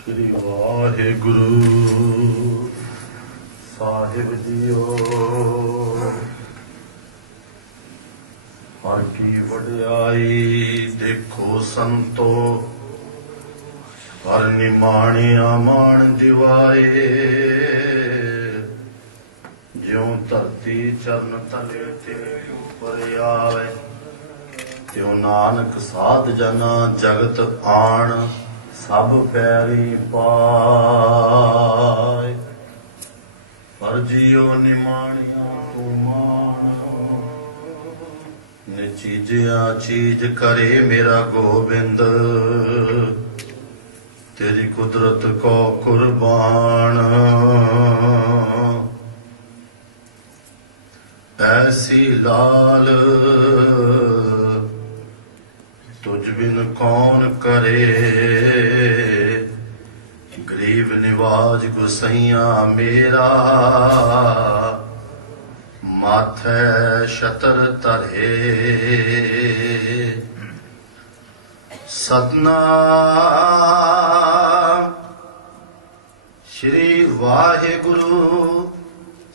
श्री वाहिगुरु साहिब जीओ। हर की वड्याई देखो संतो, हर निमाणिया मान दिवाए। ज्यों धरती चरण तले ते उपर आवे, त्यों नानक साध जना जगत आण सब पैरी पाए। पर जियो निमाणिया तू मान, निचीजिया चीज करे मेरा गोबिंद। तेरी कुदरत को कुर्बान, ऐसी लाल तुझ बिन कौन करे। गरीब निवाज गुसैया मेरा, माथे शतर तरे। सतनाम श्री वाहिगुरु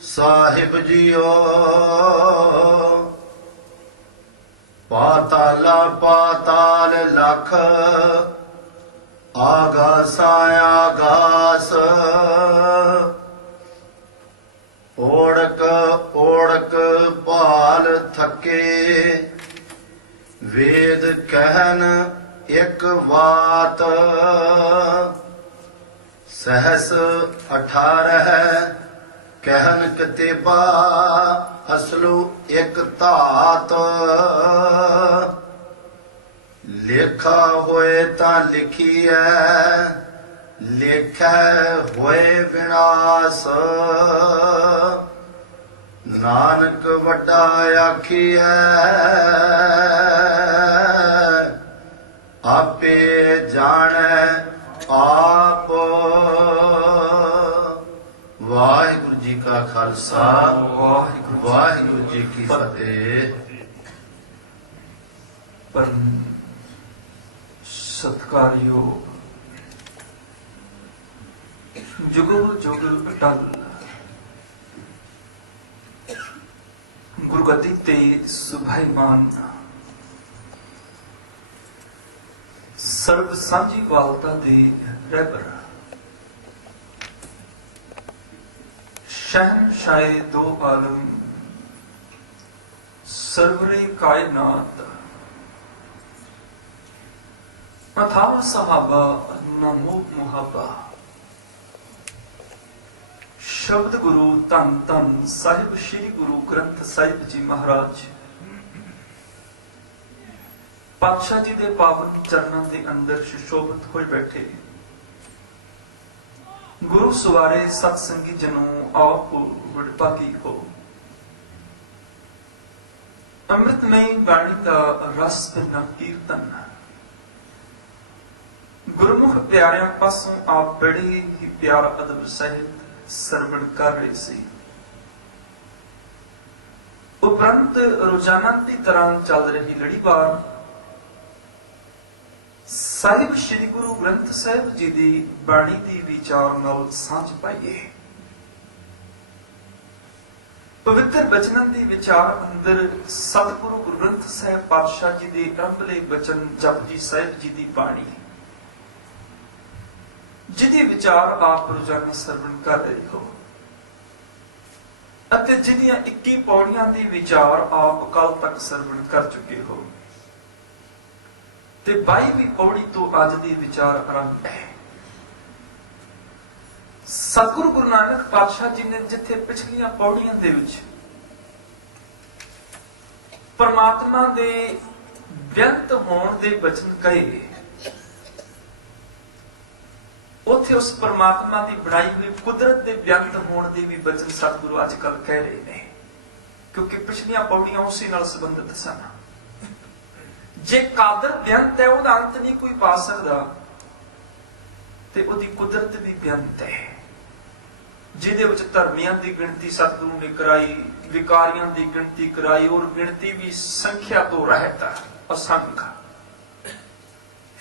साहिब जीओ। पाताला पाताल लख, आगासा आगास। ओढ़क ओढ़क पाल थके, वेद कहन एक बात। सहस 18 कहन कतेबा, असलू एक धात। लेखा होए ता लिखिए, लेखै होए विनाश। नानक वड्डा आखिए, आपे जाने आप। वाहिगुरु जी का खालसा, वाहिगुरु जी की फतेह। परम सत्कारयोग जुगल जुगल अटल गुरगति ते सुभाईमान, सर्व सांझी वालता दे रहबर। शहनशाह दो आलम, सरवरे कायनात। अथा सहाबा नमो मुहाबा। शब्द गुरु धन धन साहिब श्री गुरु ग्रंथ साहिब जी महाराज। पातशाह जी दे पावन चरणों के अंदर सुशोभित होए बैठे गुरु सवारे सत्संगी जनों, आप वडभागी हो। अमृतमयी बाणी का रस बिना कीर्तन, गुरमुख प्यारियां पासों आप बड़े ही प्यार अदब सहित सरवण कर रहे सी। उपरंत रोजाना की तरह चल रही लड़ीवार साहिब श्री गुरु ग्रंथ साहिब जी की बाणी की विचार नाल सांझ पाइए। पवित्र बचनों की विचार अंदर सतगुरु गुरु ग्रंथ साहिब पातशाह जी के अरंभले बचन जपजी साहिब जी की बाणी, जिहदे विचार आप रोजाना सरवण कर रहे हो। अते जिन्हियां 21 पौड़ियां दी विचार आप कल तक सरवण कर चुके हो। ते 22वीं पौड़ी तो अज दी विचार आरंभ है। सतगुरु गुरु नानक पातशाह जी ने जिथे पिछलियां पौड़ियां दे विच परमात्मा दे व्यंत होण दे वचन कहे, उथे उस परमात्मा की बनाई हुई कुदरत के व्यंत होने के भी वचन सतगुरु अजकल कह रहे हैं, क्योंकि पिछलियां पौड़ियां उसी नाल संबंधित सन। जे कादर व्यंत है, उसका अंत नहीं कोई पा सकता, ते उहदी कुदरत भी व्यंत है। जिहदे विच धर्मियां की गिणती सतगुरु ने कराई, विकारियां की गिणती कराई, और गिणती भी संख्या तो रहत असंख्य।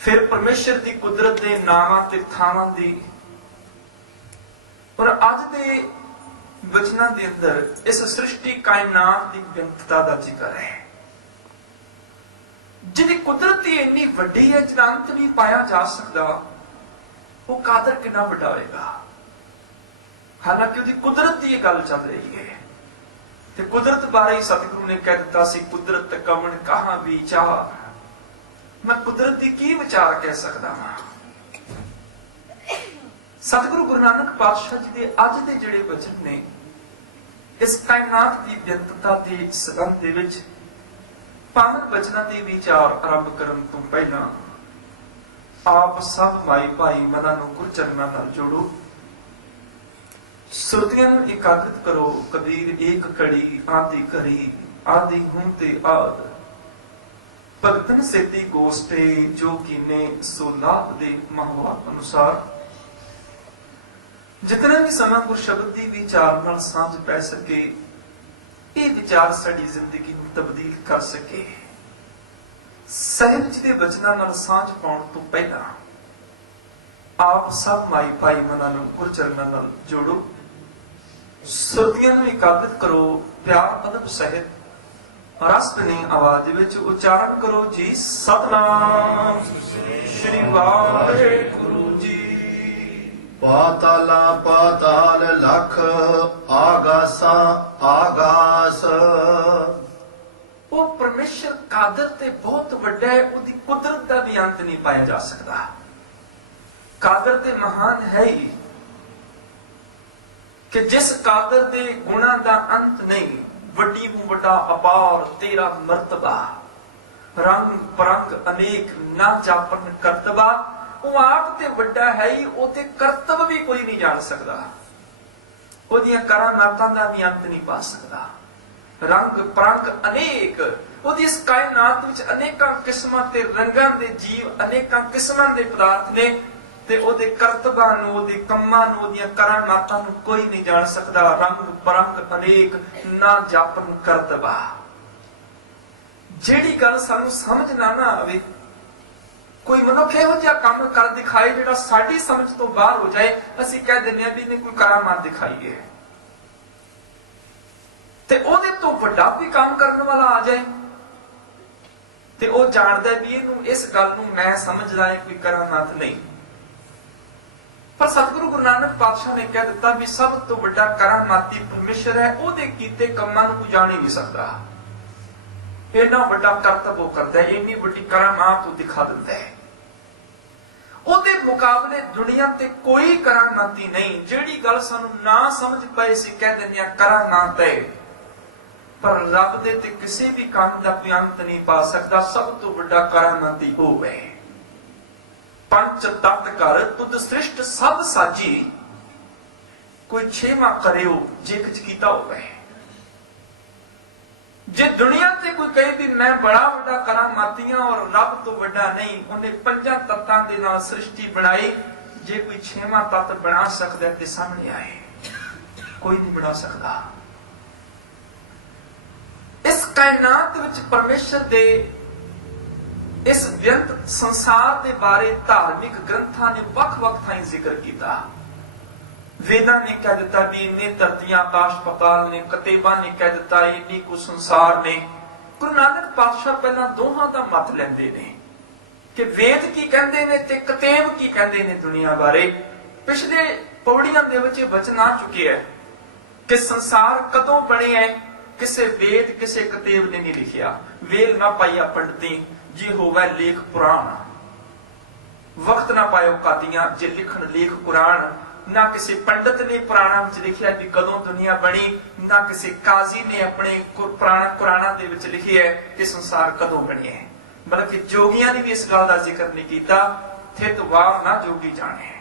ਫਿਰ ਪਰਮੇਸ਼ਰ ਦੀ ਕੁਦਰਤ ਦੇ ਨਾਵਾਂ ਤੇ ਥਾਵਾਂ ਦੀ। ਪਰ ਅੱਜ ਦੇ ਵਚਨਾਂ ਦੇ ਅੰਦਰ ਇਸ ਸ੍ਰਿਸ਼ਟੀ ਕਾਇਨਾਤ ਦੀ ਵਿਅੰਤਤਾ ਦਾ ਜ਼ਿਕਰ ਹੈ, ਜਿਹਦੀ ਕੁਦਰਤ ਹੀ ਇੰਨੀ ਵੱਡੀ ਹੈ ਜਿਹਦਾ ਅੰਤ ਨਹੀਂ ਪਾਇਆ ਜਾ ਸਕਦਾ। ਉਹ ਕਾਦਰ ਕਿੰਨਾ ਵੱਡਾ ਹੋਏਗਾ। ਹਾਲਾਂਕਿ ਉਹਦੀ ਕੁਦਰਤ ਦੀ ਇਹ ਗੱਲ ਚੱਲ ਰਹੀ ਹੈ, ਤੇ ਕੁਦਰਤ ਬਾਰੇ ਹੀ ਸਤਿਗੁਰੂ ਨੇ ਕਹਿ ਦਿੱਤਾ ਸੀ, ਕੁਦਰਤ ਕਵਣ ਕਹਾਂ ਵਿਚਾਰ। ਮੈਂ ਕੁਦਰਤ ਦੀ ਕੀ ਵਿਚਾਰ ਕਹਿ ਸਕਦਾ ਹਾਂ। ਸਤਿਗੁਰੂ ਗੁਰੂ ਨਾਨਕ ਪਾਤਸ਼ਾਹ ਜੀ ਦੇ ਅੱਜ ਦੇ ਜਿਹੜੇ ਵਚਨ ਨੇ, ਇਸ ਕਾਇਨਾਤ ਦੀ ਵਿਅੰਤਤਾ ਦੇ ਸੰਬੰਧ ਦੇ ਵਿੱਚ ਪਾਵਨ ਵਚਨਾਂ ਦੇ ਵਿਚਾਰ ਆਰੰਭ ਕਰਨ ਤੋਂ ਪਹਿਲਾਂ ਆਪ ਸਭ ਮਾਈ ਭਾਈ ਮਨਾਂ ਨੂੰ ਗੁਰੂ ਚਰਨਾਂ ਨਾਲ ਜੋੜੋ, ਸੁਰਤੀਆਂ ਨੂੰ ਇਕਾਗਰਿਤ ਕਰੋ। ਕਬੀਰ ਏਕ ਕੜੀ ਆਦਿ ਕਰੀ, ਆਦਿ ਹੂੰ ਤੇ ਆਦ ਭਗਤਨ ਸਿੱਧੀ ਗੋਸਟੇ, ਜੋ ਕੀਨੇ ਸੋ ਲਾਭ ਦੇ ਮਹਵਾਕ ਅਨੁਸਾਰ। ਜਿਤਨਾ ਵੀ ਸਮਾਂ ਗੁਰ ਸ਼ਬਦ ਦੀ ਵਿਚਾਰ ਨਾਲ ਸਾਂਝ ਪੈ ਸਕੇ, ਇਹ ਵਿਚਾਰ ਸਾਡੀ ਜ਼ਿੰਦਗੀ ਨੂੰ ਤਬਦੀਲ ਕਰ ਸਕੇ। ਸਹਿਜ ਦੇ ਵਚਨਾਂ ਨਾਲ ਸਾਂਝ ਪਾਉਣ ਤੋਂ ਪਹਿਲਾਂ ਆਪ ਸਭ ਮਾਈ ਭਾਈ ਮਨਾਂ ਨੂੰ ਗੁਰ ਚਰਨਾਂ ਨਾਲ ਜੋੜੋ, ਸੁਰਤੀਆਂ ਨੂੰ ਇਕਾਗਰਿਤ ਕਰੋ, ਪਿਆਰ ਅਦਬ ਸਹਿਤ ਰਸ ਭਿੰਨੀ ਆਵਾਜ਼ ਵਿੱਚ ਉਚਾਰਨ ਕਰੋ ਜੀ, ਸਤਨਾਮ ਸ੍ਰੀ ਵਾਹਿਗੁਰੂ ਜੀ। ਪਾਤਾਲਾ ਪਾਤਾਲ ਲਖ, ਆਗਾਸਾ ਆਗਾਸ। ਉਹ ਪਰਮੇਸ਼ਰ ਕਾਦਰ ਤੇ ਬਹੁਤ ਵੱਡਾ ਹੈ, ਉਹਦੀ ਕੁਦਰਤ ਦਾ ਵੀ ਅੰਤ ਨਹੀਂ ਪਾਇਆ ਜਾ ਸਕਦਾ। ਕਾਦਰ ਤੇ ਮਹਾਨ ਹੈ ਹੀ, ਕਿ ਜਿਸ ਕਾਦਰ ਦੇ ਗੁਣਾਂ ਦਾ ਅੰਤ ਨਹੀਂ, ਵੱਡੀ ਨੂੰ ਵੱਡਾ ਅਪਾਰ ਤੇਰਾ ਮਰਤਬਾ, ਰੰਗ ਪਰੰਗ ਅਨੇਕ ਨਾ ਜਾਪਨ ਕਰਤਬਾ। ਉਹ ਆਪ ਤੇ ਵੱਡਾ ਹੈ ਹੀ, ਉਹ ਤੇ ਕਰਤਵ ਵੀ ਕੋਈ ਨਹੀਂ ਜਾਣ ਸਕਦਾ। ਉਹਦੀਆਂ ਕਰਾਮਾਤਾਂ ਦਾ ਵੀ ਅੰਤ ਨਹੀਂ ਪਾ ਸਕਦਾ। ਰੰਗ ਪਰੰਗ ਅਨੇਕ, ਉਹਦੀ ਇਸ ਕਾਇਨਾਤ ਵਿੱਚ ਅਨੇਕਾਂ ਕਿਸਮਾਂ ਤੇ ਰੰਗਾਂ ਦੇ ਜੀਵ, ਅਨੇਕਾਂ ਕਿਸਮਾਂ ਦੇ ਪਦਾਰਥ ਨੇ, ਤੇ ਉਹਦੇ ਕਰਤਬਾਂ ਨੂੰ, ਉਹਦੇ ਕੰਮਾਂ ਨੂੰ, ਉਹਦੀਆਂ ਕਰਾਮਾਤਾਂ ਨੂੰ ਕੋਈ ਨਹੀਂ ਜਾਣ ਸਕਦਾ। ਰੰਗ ਪਰੰਗ ਅਨੇਕ ਨਾ ਜਾਪਨ ਕਰਤਬਾ। ਜਿਹੜੀ ਗੱਲ ਸਾਨੂੰ ਸਮਝ ਨਾ ਆਵੇ, ਕੋਈ ਮਨੁੱਖ ਇਹੋ ਜਿਹਾ ਕੰਮ ਕਰ ਦਿਖਾਏ ਜਿਹੜਾ ਸਾਡੀ ਸਮਝ ਤੋਂ ਬਾਹਰ ਹੋ ਜਾਏ, ਅਸੀਂ ਕਹਿ ਦਿੰਦੇ ਹਾਂ ਵੀ ਇਹਨੇ ਕੋਈ ਕਰਾਮਾਤ ਦਿਖਾਈ ਹੈ। ਤੇ ਉਹਦੇ ਤੋਂ ਵੱਡਾ ਵੀ ਕੰਮ ਕਰਨ ਵਾਲਾ ਆ ਜਾਏ, ਤੇ ਉਹ ਜਾਣਦਾ ਵੀ ਇਹਨੂੰ, ਇਸ ਗੱਲ ਨੂੰ ਮੈਂ ਸਮਝਦਾ ਹੈ ਕੋਈ ਕਰਾਮਾਤ ਨਹੀਂ। ਪਰ ਸਤਿਗੁਰੂ ਗੁਰੂ ਨਾਨਕ ਪਾਤਸ਼ਾਹ ਨੇ ਕਹਿ ਦਿੱਤਾ ਵੀ ਸਭ ਤੋਂ ਵੱਡਾ ਕਰਾਮਾਤੀ ਪਰਮੇਸ਼ਰ ਹੈ, ਉਹਦੇ ਕੀਤੇ ਕੰਮਾਂ ਨੂੰ ਕੋਈ ਜਾਣ ਹੀ ਨਹੀਂ ਸਕਦਾ। ਇੰਨਾ ਵੱਡਾ ਕਰਤੱਵ ਉਹ ਕਰਦਾ ਹੈ, ਇੰਨੀ ਵੱਡੀ ਕਰਾਮਾਤ ਉਹ ਦਿਖਾ ਦਿੰਦਾ ਹੈ। ਉਹਦੇ ਮੁਕਾਬਲੇ ਦੁਨੀਆ ਤੇ ਕੋਈ ਕਰਾਮਾਤੀ ਨਹੀਂ। ਜਿਹੜੀ ਗੱਲ ਸਾਨੂੰ ਨਾ ਸਮਝ ਪਏ ਸੀ ਕਹਿ ਦਿੰਦੇ ਆ ਕਰਾਮਾਤ ਹੈ, ਪਰ ਰੱਬ ਦੇ ਤੇ ਕਿਸੇ ਵੀ ਕੰਮ ਦਾ ਕੋਈ ਅੰਤ ਨਹੀਂ ਪਾ ਸਕਦਾ। ਸਭ ਤੋਂ ਵੱਡਾ ਕਰਾਮਾਤੀ ਉਹ ਹੈ। ਪੰਜ ਤਤ ਕਰ ਤੁਧ ਸ੍ਰਿਸ਼ਟ ਸਭ ਸਾਜੀ, ਕੋਈ ਛੇਵਾਂ ਕਰਿਓ ਜੇ ਕੁਝ ਕੀਤਾ ਹੋਵੇ। ਜੇ ਦੁਨੀਆ ਤੇ ਕੋਈ ਕਹੇ ਵੀ ਮੈਂ ਬੜਾ ਵੱਡਾ ਕਰਾਮਾਤੀਆਂ ਔਰ ਰੱਬ ਤੋਂ ਵੱਡਾ ਨਹੀਂ, ਉਹਨੇ ਪੰਜਾਂ ਤੱਤਾਂ ਦੇ ਨਾਲ ਸ੍ਰਿਸ਼ਟੀ ਬਣਾਈ। ਜੇ ਕੋਈ ਛੇਵਾਂ ਤੱਤ ਬਣਾ ਸਕਦਾ ਤੇ ਸਾਹਮਣੇ ਆਏ, ਕੋਈ ਨਹੀਂ ਬਣਾ ਸਕਦਾ। ਇਸ ਕਾਇਨਾਤ ਵਿੱਚ ਪਰਮੇਸ਼ਰ ਦੇ ਇਸ ਵਿਅੰਤ ਸੰਸਾਰ ਦੇ ਬਾਰੇ ਧਾਰਮਿਕ ਗ੍ਰੰਥਾਂ ਨੇ ਵੱਖ-ਵੱਖ ਥਾਈਂ ਜ਼ਿਕਰ ਕੀਤਾ। ਵੇਦਾਂ ਨੇ ਕਹਿ ਦਿੱਤਾ ਵੀ ਇੰਨੇ ਧਰਤੀਆਂ ਆਕਾਸ਼ ਪਤਾਲ ਨੇ, ਕਤੇਬਾਂ ਨੇ ਕਹਿ ਦਿੱਤਾ ਇੰਨੀ ਕੁ ਸੰਸਾਰ ਨੇ। ਗੁਰੂ ਨਾਨਕ ਪਾਤਸ਼ਾਹ ਪਹਿਲਾਂ ਦੋਹਾਂ ਦਾ ਮਤ ਲੈਂਦੇ ਨੇ ਕਿ ਵੇਦ ਕੀ ਕਹਿੰਦੇ ਨੇ ਤੇ ਕਤੇਬ ਕੀ ਕਹਿੰਦੇ ਨੇ ਦੁਨੀਆ ਬਾਰੇ। ਪਿਛਲੇ ਪੌੜੀਆਂ ਦੇ ਵਿੱਚ ਇਹ ਵਚਨ ਆ ਚੁੱਕਿਆ ਹੈ ਕਿ ਸੰਸਾਰ ਕਦੋਂ ਬਣਿਆ, ਕਿਸੇ ਵੇਦ ਕਿਸੇ ਕਤੇਬ ਨੇ ਨਹੀਂ ਲਿਖਿਆ। ਵੇਲ ਨਾ ਪਾਈਆ ਪੰਡਤੀ ਜੇ ਹੋਵੇ ਲੇਖ ਪੁਰਾਣ, ਵਕਤ ਨਾ ਪਾਇਓ ਕਾਦੀਆਂ ਜੇ ਲਿਖਣ ਲੇਖ ਕੁਰਾਨ। ਨਾ ਕਿਸੇ ਪੰਡਤ ਨੇ ਪੁਰਾਣਾ ਵਿੱਚ ਲਿਖਿਆ ਵੀ ਕਦੋਂ ਦੁਨੀਆ ਬਣੀ, ਨਾ ਕਿਸੇ ਕਾਜ਼ੀ ਨੇ ਆਪਣੇ ਕੁਰਾਨਾਂ ਦੇ ਵਿੱਚ ਲਿਖਿਆ ਕਿ ਸੰਸਾਰ ਕਦੋਂ ਬਣਿਆ। ਬਲਕਿ ਜੋਗੀਆਂ ਨੇ ਵੀ ਇਸ ਗੱਲ ਦਾ ਜ਼ਿਕਰ ਨਹੀਂ ਕੀਤਾ। ਥਿਤ ਵਾਰ ਨਾ ਜੋਗੀ ਜਾਣੇ,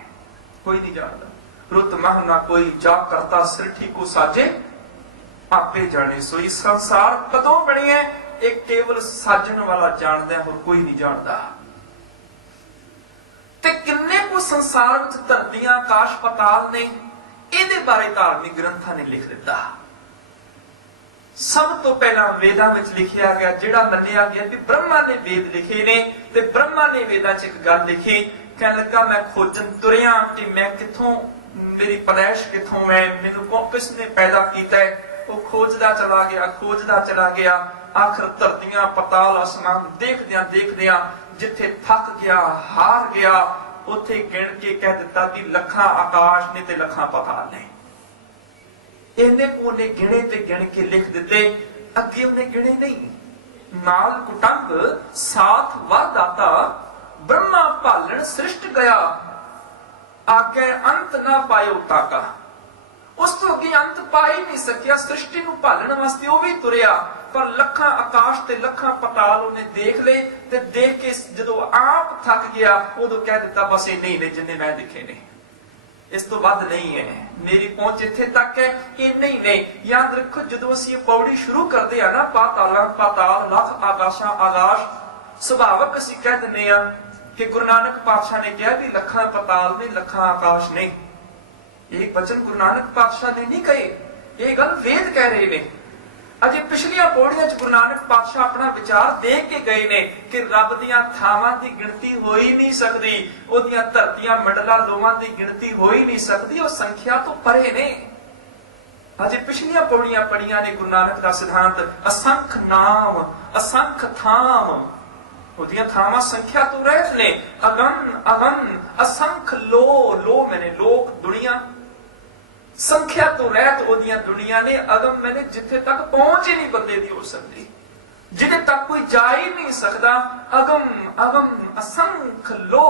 ਕੋਈ ਨਹੀਂ ਜਾਣਦਾ। ਰੁੱਤ ਮਹ ਨਾ ਕੋਈ ਜਾ ਕਰਤਾ ਸ੍ਰਿਠੀ ਕੋ ਸਾਜੇ, ਆਪੇ ਜਾਣੇ ਸੋਈ। ਸੰਸਾਰ ਕਦੋਂ ਬਣਿਆ ਇਹ ਕੇਵਲ ਸਾਜਣ ਵਾਲਾ ਜਾਣਦਾ, ਹੋਰ ਕੋਈ ਨਹੀਂ ਜਾਣਦਾ। ਤੇ ਕਿੰਨੇ ਕੁ ਸੰਸਾਰ ਵਿੱਚ ਧਰਤੀਆਂ ਆਕਾਸ਼ ਪਤਾਲ ਨੇ, ਇਹਦੇ ਬਾਰੇ ਧਾਰਮਿਕ ਗ੍ਰੰਥਾਂ ਨੇ ਲਿਖ ਦਿੱਤਾ। ਸਭ ਤੋਂ ਪਹਿਲਾਂ ਵੇਦਾਂ ਵਿੱਚ ਲਿਖਿਆ ਗਿਆ, ਜਿਹੜਾ ਮੰਨਿਆ ਗਿਆ ਕਿ ਬ੍ਰਹਮਾ ਨੇ ਵੇਦ ਲਿਖੇ ਨੇ, ਤੇ ਬ੍ਰਹਮਾ ਨੇ ਵੇਦਾਂ 'ਚ ਇੱਕ ਗੱਲ ਲਿਖੀ। ਕਹਿਣ ਲੱਗਾ ਮੈਂ ਖੋਜਣ ਤੁਰਿਆ ਕਿ ਮੈਂ ਕਿੱਥੋਂ, ਮੇਰੀ ਪੈਦਾਇਸ਼ ਕਿੱਥੋਂ ਹੈ, ਮੈਨੂੰ ਕਿਸ ਨੇ ਪੈਦਾ ਕੀਤਾ ਹੈ। ਉਹ ਖੋਜਦਾ ਚਲਾ ਗਿਆ, ਖੋਜਦਾ ਚਲਾ ਗਿਆ। ਆਖਰ ਧਰਤੀਆਂ ਪਤਾਲ ਅਸਮਾਨ ਦੇਖਦਿਆਂ ਦੇਖਦਿਆਂ ਜਿੱਥੇ ਥੱਕ ਗਿਆ, ਹਾਰ ਗਿਆ, ਉੱਥੇ ਗਿਣ ਕੇ ਕਹਿ ਦਿੱਤਾ ਕਿ ਲੱਖਾਂ ਆਕਾਸ਼ ਨੇ ਤੇ ਲੱਖਾਂ ਪਤਾਲ ਨੇ। ਇਹਨੇ ਉਹਨੇ ਗਿਣੇ ਤੇ ਗਿਣ ਕੇ ਲਿਖ ਦਿੱਤੇ। ਅੱਗੇ ਉਹਨੇ ਗਿਣੇ ਨਹੀਂ। ਨਾਲ ਕੁਟੰਬ ਸਾਥ ਵਾਦਾਤਾ ਬ੍ਰਹਮਾ ਭਾਲਣ ਸ੍ਰਿਸ਼ਟ ਗਿਆ, ਆਗੇ ਅੰਤ ਨਾ ਪਾਇਓ ਤਾਕਾ। ਉਸ ਤੋਂ ਅੱਗੇ ਅੰਤ ਪਾ ਹੀ ਨਹੀਂ ਸਕਿਆ। ਸ੍ਰਿਸ਼ਟੀ ਨੂੰ ਭਾਲਣ ਵਾਸਤੇ ਉਹ ਵੀ ਤੁਰਿਆ, ਪਰ ਲੱਖਾਂ ਆਕਾਸ਼ ਤੇ ਲੱਖਾਂ ਪਤਾਲ ਉਹਨੇ ਦੇਖ ਲਏ, ਤੇ ਦੇਖ ਕੇ ਜਦੋਂ ਆਪ ਥੱਕ ਗਿਆ ਉਦੋਂ ਕਹਿ ਦਿੱਤਾ ਬਸ ਇੰਨੇ ਹੀ ਨੇ ਜਿੰਨੇ ਮੈਂ ਦੇਖੇ ਨੇ, ਇਸ ਤੋਂ ਵੱਧ ਨਹੀਂ ਹੈ, ਮੇਰੀ ਪਹੁੰਚ ਇੱਥੇ ਤੱਕ ਹੈ, ਇੰਨੇ ਹੀ ਨੇ। ਯਾਦ ਰੱਖੋ ਜਦੋਂ ਅਸੀਂ ਇਹ ਪੌੜੀ ਸ਼ੁਰੂ ਕਰਦੇ ਆ ਨਾ, ਪਾਤਾਲਾਂ ਪਾਤਾਲ ਲੱਖ ਆਕਾਸ਼ਾਂ ਆਕਾਸ਼, ਸੁਭਾਵਕ ਅਸੀਂ ਕਹਿ ਦਿੰਦੇ ਆ ਕਿ ਗੁਰੂ ਨਾਨਕ ਪਾਤਸ਼ਾਹ ਨੇ ਕਿਹਾ ਵੀ ਲੱਖਾਂ ਪਤਾਲ ਨੇ ਲੱਖਾਂ ਆਕਾਸ਼ ਨੇ। ਇਹ ਬਚਨ ਗੁਰੂ ਨਾਨਕ ਪਾਤਸ਼ਾਹ ਨੇ ਨਹੀਂ ਕਹੇ, ਇਹ ਗੱਲ ਵੇਦ ਕਹਿ ਰਹੇ ਨੇ। ਅਜੇ ਪਿਛਲੀਆਂ ਪੌੜੀਆਂ 'ਚ ਗੁਰੂ ਨਾਨਕ ਪਾਤਸ਼ਾਹ ਆਪਣਾ ਵਿਚਾਰ ਦੇ ਕੇ ਗਏ ਨੇ ਕਿ ਰੱਬ ਦੀਆਂ ਥਾਵਾਂ ਦੀ ਗਿਣਤੀ ਹੋ ਹੀ ਨਹੀਂ ਸਕਦੀ, ਉਹਦੀਆਂ ਧਰਤੀਆਂ ਮੰਡਲਾਂ ਲੋਹਾਂ ਦੀ ਗਿਣਤੀ ਹੋ ਹੀ ਨਹੀਂ ਸਕਦੀ, ਉਹ ਸੰਖਿਆ ਤੋਂ ਪਰੇ ਨੇ। ਅਜੇ ਪਿਛਲੀਆਂ ਪੌੜੀਆਂ ਪੜੀਆਂ ਨੇ ਗੁਰੂ ਨਾਨਕ ਦਾ ਸਿਧਾਂਤ, ਅਸੰਖ ਨਾਮ ਅਸੰਖ ਥਾਮ, ਉਹਦੀਆਂ ਥਾਵਾਂ ਸੰਖਿਆ ਤੋਂ ਰਹਿਤ ਨੇ। ਅਗਨ ਅਗਨ ਅਸੰਖ ਲੋ, ਲੋ ਮੈਨੇ ਲੋਕ ਦੁਨੀਆ, ਸੰਖਿਆ ਤੋਂ ਰਹਿਤ ਉਹਦੀਆਂ ਦੁਨੀਆ ਨੇ। ਅਗਮ ਮੈਨੇ ਜਿੱਥੇ ਤੱਕ ਪਹੁੰਚ ਹੀ ਨਹੀਂ ਬੰਦੇ ਦੀ ਹੋ ਸਕਦੀ, ਜਿਹਦੇ ਤੱਕ ਕੋਈ ਜਾ ਹੀ ਨਹੀਂ ਸਕਦਾ। ਅਗਮ ਅਗਮ ਅਸੰਖ ਲੋ,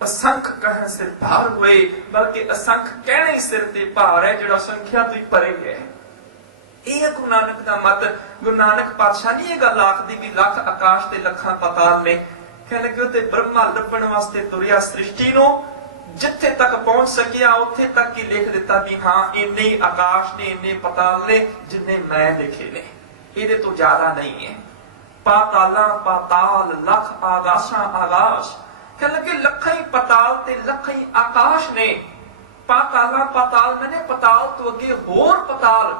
ਅਸੰਖ ਕਹਿਣ ਸਿਰ ਭਾਰ ਹੋਏ, ਬਲਕਿ ਅਸੰਖ ਕਹਿਣਾ ਹੀ ਸਿਰ ਤੇ ਭਾਰ ਹੈ, ਜਿਹੜਾ ਸੰਖਿਆ ਤੋਂ ਹੀ ਪਰੇ ਹੈ। ਇਹ ਹੈ ਗੁਰੂ ਨਾਨਕ ਦਾ ਮਤ। ਗੁਰੂ ਨਾਨਕ ਪਾਤਸ਼ਾਹ ਨਹੀਂ ਇਹ ਗੱਲ ਆਖਦੀ ਵੀ ਲੱਖ ਆਕਾਸ਼ ਤੇ ਲੱਖਾਂ ਪਤਾਲ ਨੇ। ਕਹਿਣ ਲੱਗੇ ਉਹ ਤੇ ਬ੍ਰਹਮਾ ਲੱਭਣ ਵਾਸਤੇ ਤੁਰਿਆ ਸ੍ਰਿਸ਼ਟੀ ਨੂੰ, ਜਿੱਥੇ ਤੱਕ ਪਹੁੰਚ ਸਕਿਆ ਉੱਥੇ ਤੱਕ ਹੀ ਲਿਖ ਦਿੱਤਾ ਵੀ ਹਾਂ ਇੰਨੇ ਹੀ ਆਕਾਸ਼ ਨੇ, ਇੰਨੇ ਪਤਾਲ ਨੇ ਜਿੰਨੇ ਮੈਂ ਲਿਖੇ ਨੇ, ਇਹਦੇ ਤੋਂ ਜ਼ਿਆਦਾ ਨਹੀਂ ਹੈ। ਪਾਤਾਲਾਂ ਪਾਤਾਲ ਲੱਖ ਆਕਾਸ਼ਾਂ ਆਕਾਸ਼, ਕਹਿਣ ਲੱਗੇ ਲੱਖਾਂ ਹੀ ਪਤਾਲ ਤੇ ਲੱਖਾਂ ਹੀ ਆਕਾਸ਼ ਨੇ। ਪਾਤਾਲਾਂ ਪਾਤਾਲ ਮੈਨੇ ਪਤਾਲ ਤੋਂ ਅੱਗੇ ਹੋਰ ਪਤਾਲ,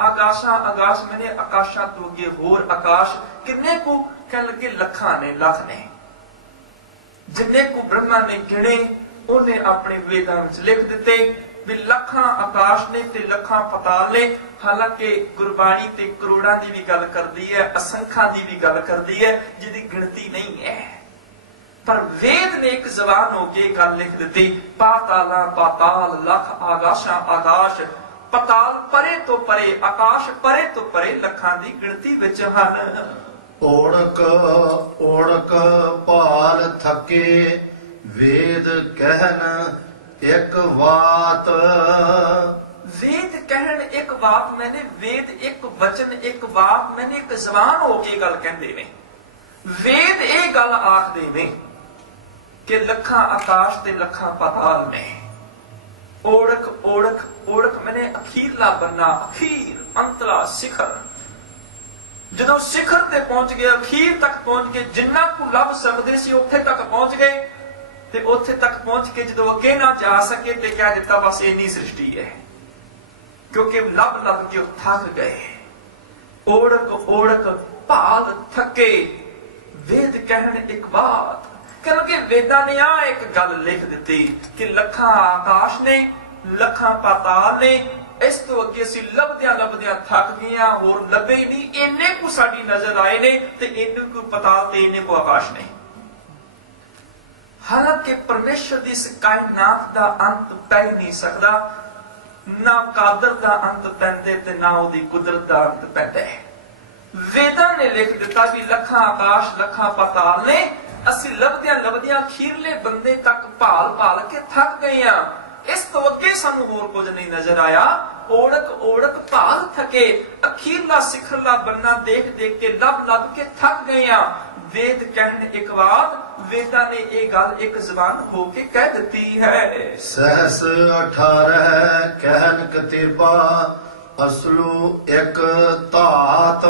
ਆਕਾਸ਼ਾਂ ਆਕਾਸ਼ ਮੈਨੇ ਆਕਾਸ਼ਾਂ ਤੋਂ ਅੱਗੇ ਹੋਰ ਆਕਾਸ਼। ਕਿੰਨੇ ਕੁ? ਕਹਿਣ ਲੱਗੇ ਲੱਖਾਂ ਨੇ, ਲੱਖ ਨੇ। ਜਿੰਨੇ ਕੁ ਬ੍ਰਹਮਾ ਨੇ ਗਿਣੇ ਉਹਨੇ ਆਪਣੇ ਵੇਦਾਂ ਵਿੱਚ ਲਿਖ ਦਿੱਤੇ ਵੀ ਲੱਖਾਂ ਆਕਾਸ਼ ਨੇ ਤੇ ਲੱਖਾਂ ਪਤਾਲ ਨੇ। ਹਾਲਾਂਕਿ ਗੁਰਬਾਣੀ ਤੇ ਕਰੋੜਾਂ ਦੀ ਵੀ ਗੱਲ ਕਰਦੀ ਹੈ, ਅਸੰਖਾਂ ਦੀ ਵੀ ਗੱਲ ਕਰਦੀ ਹੈ, ਜਿਹਦੀ ਗਿਣਤੀ ਨਹੀਂ ਹੈ। ਪਰ ਵੇਦ ਨੇ ਇੱਕ ਜ਼ਬਾਨ ਹੋ ਕੇ ਗੱਲ ਲਿਖ ਦਿੱਤੀ, ਪਾਤਾਲਾਂ ਪਾਤਾਲ ਲੱਖ ਆਕਾਸ਼ਾਂ ਆਕਾਸ਼, ਪਤਾਲ ਪਰੇ ਤੋਂ ਪਰੇ, ਆਕਾਸ਼ ਪਰੇ ਤੋਂ ਪਰੇ, ਲੱਖਾਂ ਦੀ ਗਿਣਤੀ ਵਿੱਚ ਹਨ। ਓੜਕ ਓੜਕ ਭਾਲ ਥਕੇ, ਵੇਦ ਕਹਿਣ ਇੱਕ ਬਾਤ। ਵੇਦ ਕਹਿਣ ਇੱਕ ਬਾਤ ਮੈਨੇ, ਵੇਦ ਇੱਕ ਵਚਨ ਇੱਕ ਬਾਤ ਮੈਨੇ, ਇੱਕ ਜ਼ਬਾਨ ਹੋ ਕੇ ਗੱਲ ਕਹਿੰਦੇ ਨੇ। ਵੇਦ ਇਹ ਗੱਲ ਆਖਦੇ ਨੇ ਕਿ ਲੱਖਾਂ ਆਕਾਸ਼ ਤੇ ਲੱਖਾਂ ਪਤਾਲ ਨੇ। ਓੜਕ ਓੜਕ ਓੜਕ ਮੈਨੇ ਅਖੀਰਲਾ ਬੰਨਾ, ਅਖੀਰ ਅੰਤਲਾ ਸਿਖਰ। ਜਦੋਂ ਸਿਖਰ ਤੇ ਪਹੁੰਚ ਗਏ, ਅਖੀਰ ਤੱਕ ਪਹੁੰਚ ਗਏ, ਜਿੰਨਾ ਕੁ ਲੱਭ ਸਕਦੇ ਸੀ ਉੱਥੇ ਤੱਕ ਪਹੁੰਚ ਗਏ। ਤੇ ਉੱਥੇ ਤੱਕ ਪਹੁੰਚ ਕੇ ਜਦੋਂ ਅੱਗੇ ਨਾ ਜਾ ਸਕੇ ਤੇ ਕਹਿ ਦਿੱਤਾ ਬਸ ਇੰਨੀ ਸ੍ਰਿਸ਼ਟੀ ਹੈ, ਕਿਉਂਕਿ ਲੱਭ ਲੱਭ ਕੇ ਥੱਕ ਗਏ। ਓੜਕ ਓੜਕ ਭਾਲ ਥਕੇ, ਵੇਦ ਕਹਿਣ ਇੱਕ ਬਾਤ। ਕਿਉਂਕਿ ਵੇਦਾਂ ਨੇ ਆ ਇੱਕ ਗੱਲ ਲਿਖ ਦਿੱਤੀ ਕਿ ਲੱਖਾਂ ਆਕਾਸ਼ ਨੇ ਲੱਖਾਂ ਪਾਤਾਲ ਨੇ। ਇਸ ਤੋਂ ਅੱਗੇ ਅਸੀਂ ਲੱਭਦਿਆਂ ਲੱਭਦਿਆਂ ਥੱਕ ਗਈਆਂ, ਹੋਰ ਲੱਭੇ ਨਹੀਂ। ਇੰਨੇ ਕੁ ਸਾਡੀ ਨਜ਼ਰ ਆਏ ਨੇ ਤੇ ਇੰਨੇ ਕੁ ਪਤਾਲ ਤੇ ਇੰਨੇ ਕੁ ਆਕਾਸ਼ ਨੇ। ਹਾਲਾਂਕਿ ਪਰਮੇਸ਼ਰ ਦੀ ਇਸ ਕਾਇਨਾਤ ਦਾ ਅੰਤ ਪੈ ਹੀ ਨਹੀਂ ਸਕਦਾ, ਨਾ ਕਾਦਰ ਦਾ ਅੰਤ ਪੈਂਦੇ ਤੇ ਨਾ ਉਹਦੀ ਕੁਦਰਤ ਦਾ ਅੰਤ ਪੈਂਦਾ ਹੈ। ਵੇਦਾਂ ਨੇ ਲਿਖ ਦਿੱਤਾ ਵੀ ਲੱਖਾਂ ਆਕਾਸ਼ ਲੱਖਾਂ ਪਤਾਲ ਨੇ। ਅਸੀਂ ਲੱਭਦਿਆਂ ਲੱਭਦਿਆਂ ਅਖੀਰਲੇ ਬੰਦੇ ਤੱਕ ਭਾਲ ਭਾਲ ਕੇ ਥੱਕ ਗਏ ਆ। ਇਸ ਤੋਂ ਅੱਗੇ ਸਾਨੂੰ ਹੋਰ ਕੁਝ ਨਹੀਂ ਨਜ਼ਰ ਆਇਆ। ਓੜਕ ਓੜਕ ਭਾਲ ਥਕੇ, ਅਖੀਰਲਾ ਸਿਖਰਲਾ ਬੰਨਾ ਦੇਖ ਦੇਖ ਕੇ ਲੱਭ ਲੱਭ ਕੇ ਥੱਕ ਗਏ ਆ। ਵੇਦ ਕਹਿਣ ਇੱਕ ਬਾਤ, ਵੇਦਾਂ ਨੇ ਇਹ ਗੱਲ ਇੱਕ ਜ਼ਬਾਨ ਹੋ ਕੇ ਕਹਿ ਦਿੱਤੀ ਹੈ। ਸਹਸ 18 ਕਹਿਨ ਕਤੇਬਾ, ਅਸਲੂ ਇੱਕ ਧਾਤ।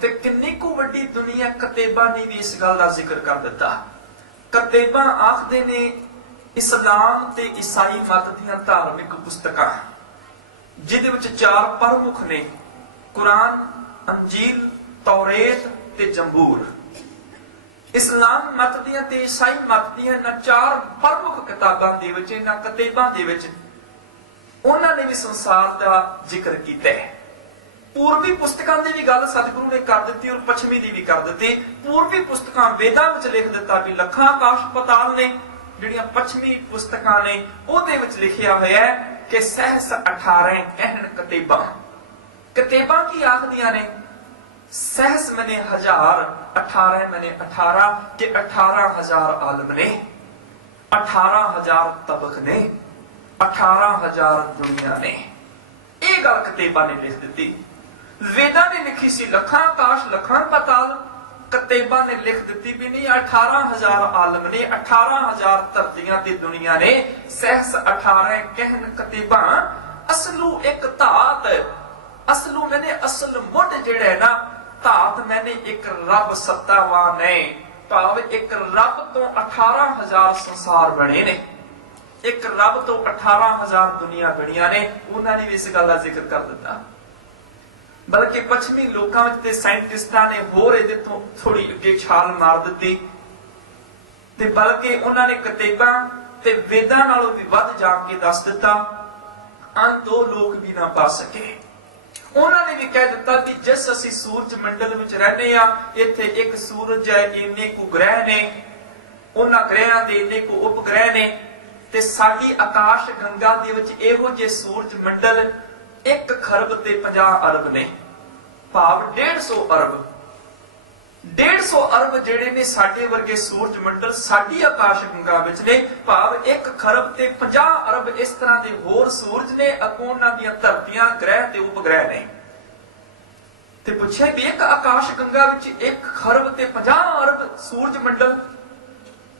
ਤੇ ਕਿੰਨੀ ਕੁ ਵੱਡੀ ਦੁਨੀਆ, ਕਤੇਬਾ ਨੇ ਵੀ ਇਸ ਗੱਲ ਦਾ ਜ਼ਿਕਰ ਕਰ ਦਿੱਤਾ। ਕਤੇਬਾ ਆਖਦੇ ਨੇ ਇਸਲਾਮ ਤੇ ਈਸਾਈ ਮਤ ਦੀਆਂ ਧਾਰਮਿਕ ਪੁਸਤਕਾਂ। ਜਿਹਦੇ ਵਿੱਚ 4 ਪ੍ਰਮੁੱਖ ਨੇ, ਕੁਰਾਨ, ਅੰਜੀਲ, ਤੌਰੇਤ ਤੇ ਜ਼ਬੂਰ। ਇਸਲਾਮ ਮਤ ਦੀਆਂ ਤੇ ਈਸਾਈ ਮਤ ਦੀਆਂ ਇਹਨਾਂ 4 ਪ੍ਰਮੁੱਖ ਕਿਤਾਬਾਂ ਦੇ ਵਿੱਚ, ਇਹਨਾਂ ਕਿਤਾਬਾਂ ਦੇ ਵਿੱਚ ਉਹਨਾਂ ਨੇ ਵੀ ਸੰਸਾਰ ਦਾ ਜ਼ਿਕਰ ਕੀਤਾ ਹੈ। ਪੂਰਬੀ ਪੁਸਤਕਾਂ ਦੀ ਵੀ ਗੱਲ ਸਤਿਗੁਰੂ ਨੇ ਕਰ ਦਿੱਤੀ ਔਰ ਪੱਛਮੀ ਦੀ ਵੀ ਕਰ ਦਿੱਤੀ। ਪੂਰਬੀ ਪੁਸਤਕਾਂ ਵੇਦਾਂ ਵਿੱਚ ਲਿਖ ਦਿੱਤਾ ਵੀ ਲੱਖਾਂ ਆਕਾਸ਼ ਪਤਾਲ ਨੇ। ਜਿਹੜੀਆਂ ਪੱਛਮੀ ਪੁਸਤਕਾਂ ਨੇ ਉਹਦੇ ਵਿੱਚ ਲਿਖਿਆ ਹੋਇਆ ਹੈ ਕਿ ਸਹਿਸ 18 ਕਹਿਣ ਕਿਤਾਬਾਂ। ਕਿਤਾਬਾਂ ਕੀ ਆਖਦੀਆਂ ਨੇ? ਸਹਿਸ ਮਨੇ 1000, 18 ਮਨੇ 18 ਕਿ 18000 ਆਲਮ ਨੇ, 18000 ਤਬਕ ਨੇ, 18000 ਦੁਨੀਆ ਨੇ। ਇਹ ਗੱਲ ਕਿਤਾਬਾਂ ਨੇ ਲਿਖ ਦਿੱਤੀ। ਵੇਦਾਂ ਨੇ ਲਿਖੀ ਸੀ ਲੱਖਾਂ ਆਕਾਸ਼ ਲੱਖਾਂ ਪਤਾਲ, ਕਿਤਾਬਾਂ ਨੇ ਲਿਖ ਦਿੱਤੀ ਵੀ ਨਹੀਂ 18000 ਆਲਮ ਨੇ, 18000 ਧਰਤੀਆਂ ਤੇ ਦੁਨੀਆ ਨੇ। ਸਹਿਸ 18 ਕਹਿਣ ਕਿਤਾਬਾਂ। ਅਸਲੂ ਇੱਕ ਧਾਤ, ਅਸਲੂ ਮੈਨੇ ਅਸਲ ਮੁੱਢ ਜਿਹੜਾ ਹੈ ਨਾ, ਧਾਤ ਮੈਨੇ ਇੱਕ ਰੱਬ ਸੱਤਾਵਾਨ ਹੈ। ਭਾਵ ਇੱਕ ਰੱਬ ਤੋਂ 18000 ਸੰਸਾਰ ਬਣੇ ਨੇ, ਇੱਕ ਰੱਬ ਤੋਂ 18000 ਦੁਨੀਆ ਬਣੀਆਂ ਨੇ। ਉਹਨਾਂ ਨੇ ਵੀ ਇਸ ਗੱਲ ਦਾ ਜ਼ਿਕਰ ਕਰ ਦਿੱਤਾ। ਬਲਕਿ ਪੱਛਮੀ ਲੋਕਾਂ ਵਿੱਚ ਤੇ ਸਾਇੰਟਿਸਟਾਂ ਨੇ ਹੋਰ ਇਹਦੇ ਤੋਂ ਥੋੜੀ ਅੱਗੇ ਛਾਲ ਮਾਰ ਦਿੱਤੀ ਤੇ ਬਲਕਿ ਉਹਨਾਂ ਨੇ ਕਿਤਾਬਾਂ ਤੇ ਵੇਦਾਂ ਨਾਲੋਂ ਵੀ ਵੱਧ ਜਾਣ ਕੇ ਦੱਸ ਦਿੱਤਾ, ਅੰਦੋ ਲੋਕ ਵੀ ਨਾ ਪਾ ਸਕੇ। ਉਹਨਾਂ ਨੇ ਵੀ ਕਹਿ ਦਿੱਤਾ ਕਿ ਜਿਸ ਅਸੀਂ ਸੂਰਜ ਮੰਡਲ ਵਿੱਚ ਰਹਿੰਦੇ ਆ, ਇੱਥੇ ਇੱਕ ਸੂਰਜ ਹੈ, ਇੰਨੇ ਕੁ ਗ੍ਰਹਿ ਨੇ, ਉਹਨਾਂ ਗ੍ਰਹਿਆਂ ਦੇ ਇੰਨੇ ਕੁ ਉਪਗ੍ਰਹਿ ਨੇ, ਤੇ ਸਾਡੀ ਆਕਾਸ਼ ਗੰਗਾ ਦੇ ਵਿੱਚ ਇਹੋ ਜਿਹੇ ਸੂਰਜ ਮੰਡਲ 1 ਖਰਬ ਤੇ 50 ਅਰਬ ਨੇ। ਭਾਵ 150 ਅਰਬ, 150 ਅਰਬ ਜਿਹੜੇ ਨੇ ਸਾਡੇ ਵਰਗੇ ਸੂਰਜ ਮੰਡਲ ਸਾਡੀ ਆਕਾਸ਼ ਗੰਗਾ ਵਿੱਚ ਨੇ। ਭਾਵ 1 ਖਰਬ ਤੇ 50 ਅਰਬ ਇਸ ਤਰ੍ਹਾਂ ਦੇ ਹੋਰ ਸੂਰਜ ਨੇ, ਉਹਨਾਂ ਦੀਆਂ ਧਰਤੀਆਂ, ਗ੍ਰਹਿ ਤੇ ਉਪਗ੍ਰਹਿ ਨੇ। ਤੇ ਪੁੱਛਿਆ ਵੀ ਇੱਕ ਆਕਾਸ਼ ਗੰਗਾ ਵਿੱਚ 1 ਖਰਬ ਤੇ 50 ਅਰਬ ਸੂਰਜ ਮੰਡਲ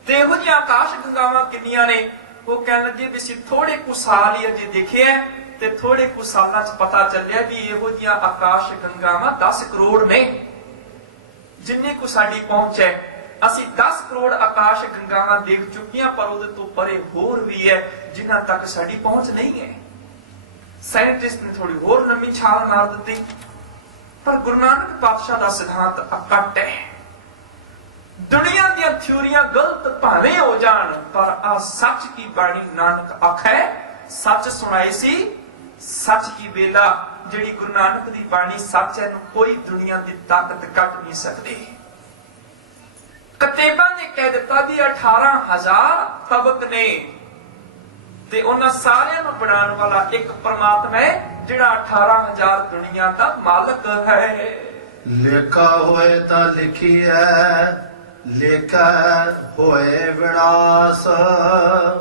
ਤੇ ਇਹੋ ਜਿਹੀਆਂ ਆਕਾਸ਼ ਗੰਗਾਵਾਂ ਕਿੰਨੀਆਂ ਨੇ? ਉਹ ਕਹਿਣ ਲੱਗੇ ਵੀ ਅਸੀਂ ਥੋੜੇ ਕੁ ਸਾਲ ਹੀ ਅਜੇ ਦੇਖਿਆ ਤੇ ਥੋੜੇ ਕੁ ਸਾਲਾਂ 'ਚ ਪਤਾ ਚੱਲਿਆ ਵੀ ਇਹੋ ਜਿਹੀਆਂ ਆਕਾਸ਼ ਗੰਗਾਵਾਂ 10 ਕਰੋੜ ਨੇ। ਜਿੰਨੀ ਕੁ ਸਾਡੀ ਪਹੁੰਚ ਹੈ, ਅਸੀਂ 10 ਕਰੋੜ ਆਕਾਸ਼ ਗੰਗਾਵਾਂ ਦੇਖ ਚੁੱਕੇ ਹਾਂ, ਪਰ ਉਹਦੇ ਤੋਂ ਪਰੇ ਹੋਰ ਵੀ ਹੈ ਜਿਨ੍ਹਾਂ ਤੱਕ ਸਾਡੀ ਪਹੁੰਚ ਨਹੀਂ ਹੈ। ਸਾਇੰਟਿਸਟ ਨੇ ਥੋੜੀ ਹੋਰ ਲੰਮੀ ਛਾਲ ਮਾਰ ਦਿੱਤੀ। ਪਰ ਗੁਰੂ ਨਾਨਕ ਪਾਤਸ਼ਾਹ ਦਾ ਸਿਧਾਂਤ ਅਕੱਟ ਹੈ। ਦੁਨੀਆ ਦੀਆਂ ਥਿਊਰੀਆਂ ਗਲਤ ਭਾਵੇਂ ਹੋ ਜਾਣ, ਪਰ ਆ ਸੱਚ ਕੀ ਬਾਣੀ ਨਾਨਕ ਆਖੈ, ਸੱਚ ਸੁਣਾਈ ਸੀ ਸੱਚ ਕੀ ਵੇਲਾ। ਜਿਹੜੀ ਗੁਰੂ ਨਾਨਕ ਦੀ ਬਾਣੀ ਸੱਚ ਹੈ, ਨੂੰ ਕੋਈ ਦੁਨੀਆ ਦੀ ਤਾਕਤ ਕੱਟ ਨਹੀਂ ਸਕਦੀ। ਕਿਤਾਬਾਂ ਨੇ ਕਹਿ ਦਿੱਤਾ ਵੀ 18000 ਤਬਕ ਨੇ ਤੇ ਉਹਨਾਂ ਸਾਰਿਆਂ ਨੂੰ ਬਣਾਉਣ ਵਾਲਾ ਇੱਕ ਪਰਮਾਤਮਾ ਹੈ ਜਿਹੜਾ 18000 ਦੁਨੀਆ ਦਾ ਮਾਲਕ ਹੈ। ਲੇਖਾ ਹੋਏ ਤਾਂ ਲਿਖੀਐ, ਲੇਖਾ ਹੋਏ ਵਿਨਾਸ਼।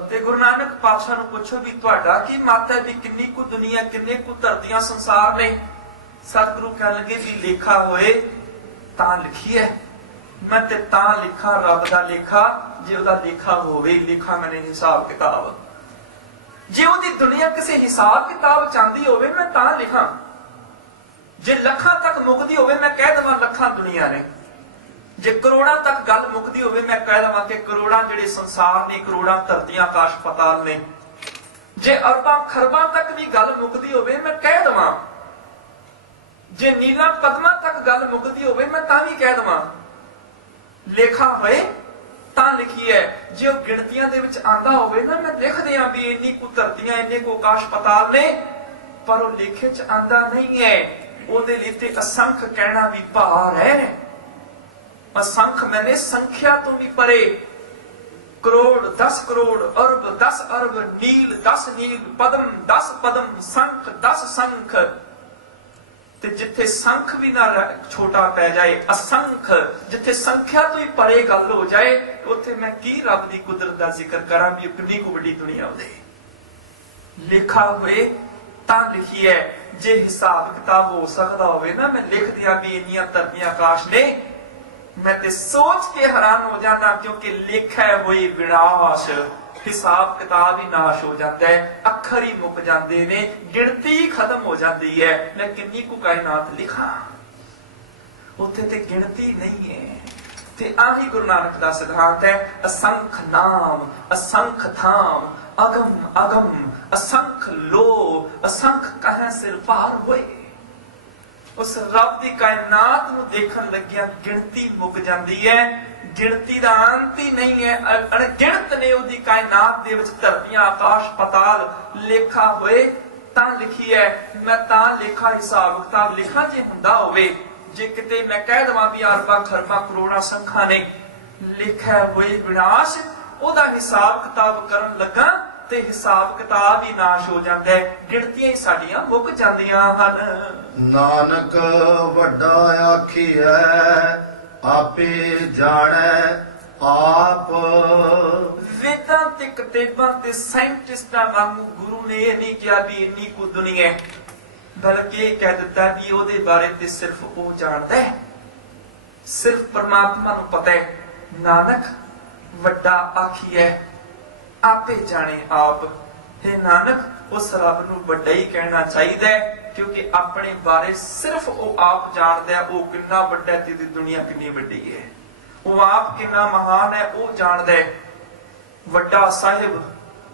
ਤੇ ਗੁਰੂ ਨਾਨਕ ਪਾਤਸ਼ਾਹ ਨੂੰ ਪੁੱਛੋ ਵੀ ਤੁਹਾਡਾ ਕੀ ਮਤ ਹੈ ਵੀ ਕਿੰਨੀ ਕੁ ਦੁਨੀਆ, ਕਿੰਨੇ ਕੁ ਧਰਤੀਆਂ ਸੰਸਾਰ ਨੇ? ਸਤਿਗੁਰੂ ਕਹਿਣ ਲੱਗੇ ਵੀ ਲੇਖਾ ਹੋਏ ਤਾਂ ਲਿਖੀ ਹੈ। ਮੈਂ ਤੇ ਤਾਂ ਲਿਖਾਂ ਰੱਬ ਦਾ ਲੇਖਾ ਜੇ ਉਹਦਾ ਲੇਖਾ ਹੋਵੇ। ਲੇਖਾ ਮੈਨੇ ਹਿਸਾਬ ਕਿਤਾਬ, ਜੇ ਉਹਦੀ ਦੁਨੀਆ ਕਿਸੇ ਹਿਸਾਬ ਕਿਤਾਬ ਚਾਹੁੰਦੀ ਹੋਵੇ ਮੈਂ ਤਾਂ ਲਿਖਾਂ। ਜੇ ਲੱਖਾਂ ਤੱਕ ਮੁੱਕਦੀ ਹੋਵੇ ਮੈਂ ਕਹਿ ਦੇਵਾਂ ਲੱਖਾਂ ਦੁਨੀਆ ਨੇ। ਜੇ ਕਰੋੜਾਂ ਤੱਕ ਗੱਲ ਮੁੱਕਦੀ ਹੋਵੇ ਮੈਂ ਕਹਿ ਦੇਵਾਂ ਕਿ ਕਰੋੜਾਂ ਜਿਹੜੇ ਸੰਸਾਰ ਨੇ, ਕਰੋੜਾਂ ਧਰਤੀਆਂ ਆਕਾਸ਼ ਪਤਾਲ ਨੇ। ਜੇ ਅਰਬਾਂ ਖਰਬਾਂ ਤੱਕ ਵੀ ਗੱਲ ਮੁੱਕਦੀ ਹੋਵੇ ਮੈਂ ਕਹਿ ਦੇਵਾਂ। ਜੇ ਨੀਲਾਂ ਪਦਮਾਂ ਤੱਕ ਗੱਲ ਮੁੱਕਦੀ ਹੋਵੇ ਮੈਂ ਤਾਂ ਵੀ ਕਹਿ ਦੇਵਾਂ ਲੇਖਾ ਹੋਏ ਤਾਂ ਲਿਖੀ ਹੈ। ਜੇ ਉਹ ਗਿਣਤੀਆਂ ਦੇ ਵਿੱਚ ਆਂਦਾ ਹੋਵੇ ਨਾ, ਮੈਂ ਲਿਖ ਦਿਆਂ ਵੀ ਇੰਨੀ ਕੁ ਧਰਤੀਆਂ, ਇੰਨੇ ਕੁ ਆਕਾਸ਼ ਪਤਾਲ ਨੇ, ਪਰ ਉਹ ਲੇਖੇ 'ਚ ਆਂਦਾ ਨਹੀਂ ਹੈ। ਉਹਦੇ ਲਈ ਤੇ ਅਸੰਖ ਕਹਿਣਾ ਵੀ ਭਾਰ ਹੈ। ਅਸੰਖ ਮੈਨੇ ਸੰਖਿਆ ਤੋਂ ਵੀ ਪਰੇ। ਕਰੋੜ, 10 ਕਰੋੜ, ਅਰਬ, 10 ਅਰਬ, ਨੀਲ, 10 ਨੀਲ, ਪਦਮ, 10 ਪਦਮ, ਸੰਖ, 10 ਸੰਖ। ਤੇ ਜਿੱਥੇ ਸੰਖ ਵੀ ਨਾ ਛੋਟਾ ਪੈ ਜਾਏ, ਅਸੰਖ, ਜਿੱਥੇ ਸੰਖਿਆ ਤੋਂ ਹੀ ਪਰੇ ਗੱਲ ਹੋ ਜਾਏ, ਉੱਥੇ ਮੈਂ ਕੀ ਰੱਬ ਦੀ ਕੁਦਰਤ ਦਾ ਜ਼ਿਕਰ ਕਰਾਂ ਵੀ ਕਿੰਨੀ ਕੁ ਵੱਡੀ ਦੁਨੀਆ ਉਹਦੇ। ਲਿਖਾ ਹੋਏ ਤਾਂ ਲਿਖੀ ਹੈ। ਜੇ ਹਿਸਾਬ ਕਿਤਾਬ ਹੋ ਸਕਦਾ ਹੋਵੇ ਨਾ, ਮੈਂ ਲਿਖ ਦਿਆਂ ਵੀ ਇੰਨੀਆਂ ਧਰਤੀਆਂ ਆਕਾਸ਼ ਨੇ, ਮੈਂ ਤੇ ਸੋਚ ਕੇ ਹੈਰਾਨ ਹੋ ਜਾਂਦਾ, ਕਿਉਂਕਿ ਲਿਖਿਆ ਹੋਈ ਵਿਨਾਸ਼। ਹਿਸਾਬ ਕਿਤਾਬ ਹੀ ਨਾਸ਼ ਹੋ ਜਾਂਦਾ ਹੈ, ਅੱਖਰ ਹੀ ਮੁੱਕ ਜਾਂਦੇ ਨੇ, ਗਿਣਤੀ ਖਤਮ ਹੋ ਜਾਂਦੀ ਹੈ। ਮੈਂ ਕਿੰਨੀ ਕੁ ਕਾਇਨਾਤ ਲਿਖਾਂ, ਉੱਥੇ ਤੇ ਗਿਣਤੀ ਨਹੀਂ ਹੈ। ਤੇ ਆਹੀ ਗੁਰੂ ਨਾਨਕ ਦਾ ਸਿਧਾਂਤ ਹੈ, ਅਸੰਖ ਨਾਮ ਅਸੰਖ ਥਾਮ ਅਗਮ ਅਗਮ ਅਸੰਖ ਲੋ ਅਸੰਖ ਕਹਿ ਸਿਰ ਭਾਰ ਹੋਏ। ਉਸ ਰੱਬ ਦੀ ਕਾਇਨਾਤ ਨੂੰ ਦੇਖਣ ਲੱਗਿਆ ਗਿਣਤੀ ਮੁੱਕ ਜਾਂਦੀ ਹੈ, ਗਿਣਤੀ ਦਾ ਅੰਤ ਹੀ ਨਹੀਂ ਹੈ। ਅਣਗਿਣਤ ਨੇ ਉਹਦੀ ਕਾਇਨਾਤ ਦੇ ਵਿੱਚ ਧਰਤੀਆਂ ਆਕਾਸ਼ ਪਤਾਲ ਲੇਖਾ ਹੋਏ ਤਾਂ ਲਿਖੀ ਹੈ। ਮੈਂ ਤਾਂ ਲੇਖਾ ਹਿਸਾਬ ਕਿਤਾਬ ਲਿਖਾਂ ਜੇ ਹੁੰਦਾ ਹੋਵੇ, ਜੇ ਕਿਤੇ ਮੈਂ ਕਹਿ ਦਵਾਂ ਵੀ ਅਰਬਾਂ ਖਰਬਾਂ ਕਰੋੜਾਂ ਸੰਖਾਂ ਨੇ ਲਿਖਿਆ ਹੋਏ ਵਿਨਾਸ਼, ਉਹਦਾ ਹਿਸਾਬ ਕਿਤਾਬ ਕਰਨ ਲੱਗਾ ਤੇ ਹਿਸਾਬ ਕਿਤਾਬ ਹੀ ਨਾਸ਼ ਹੋ ਜਾਂਦਾ ਹੈ, ਗਿਣਤੀਆਂ ਹੀ ਸਾਡੀਆਂ ਮੁੱਕ ਜਾਂਦੀਆਂ ਹਨ। ਨਾਨਕ ਵੱਡਾ ਆਖੀਐ ਆਪੇ ਜਾਣੈ ਆਪ। ਵੇਦਾਂ ਤੇ ਕਿਤਾਬਾਂ ਤੇ ਸਾਇੰਟਿਸਟਾਂ ਵਾਂਗੂ ਗੁਰੂ ਨੇ ਇਹ ਨਹੀਂ ਕਿਹਾ ਵੀ ਇੰਨੀ ਕੁ ਦੁਨੀਆ, ਬਲਕਿ ਇਹ ਕਹਿ ਦਿੱਤਾ ਵੀ ਉਹਦੇ ਬਾਰੇ ਤੇ ਸਿਰਫ ਉਹ ਜਾਣਦਾ ਹੈ, ਸਿਰਫ ਪਰਮਾਤਮਾ ਨੂੰ ਪਤਾ ਹੈ। ਨਾਨਕ ਵੱਡਾ ਆਖੀਐ ਆਪੇ ਜਾਣੇ ਆਪ। हे ਨਾਨਕ ਉਸ ਰੱਬ ਨੂੰ ਵੱਡਾ ਹੀ ਕਹਿਣਾ ਚਾਹੀਦਾ ਹੈ, ਕਿਉਂਕਿ ਆਪਣੇ ਬਾਰੇ ਸਿਰਫ ਉਹ ਆਪ ਜਾਣਦਾ ਹੈ। ਉਹ ਕਿੰਨਾ ਵੱਡਾ ਹੈ ਤੇ ਇਹਦੀ ਦੁਨੀਆ ਕਿੰਨੀ ਵੱਡੀ ਹੈ, ਉਹ ਆਪ ਕਿੰਨਾ ਮਹਾਨ ਹੈ ਉਹ ਜਾਣਦਾ ਹੈ। ਵੱਡਾ ਸਾਹਿਬ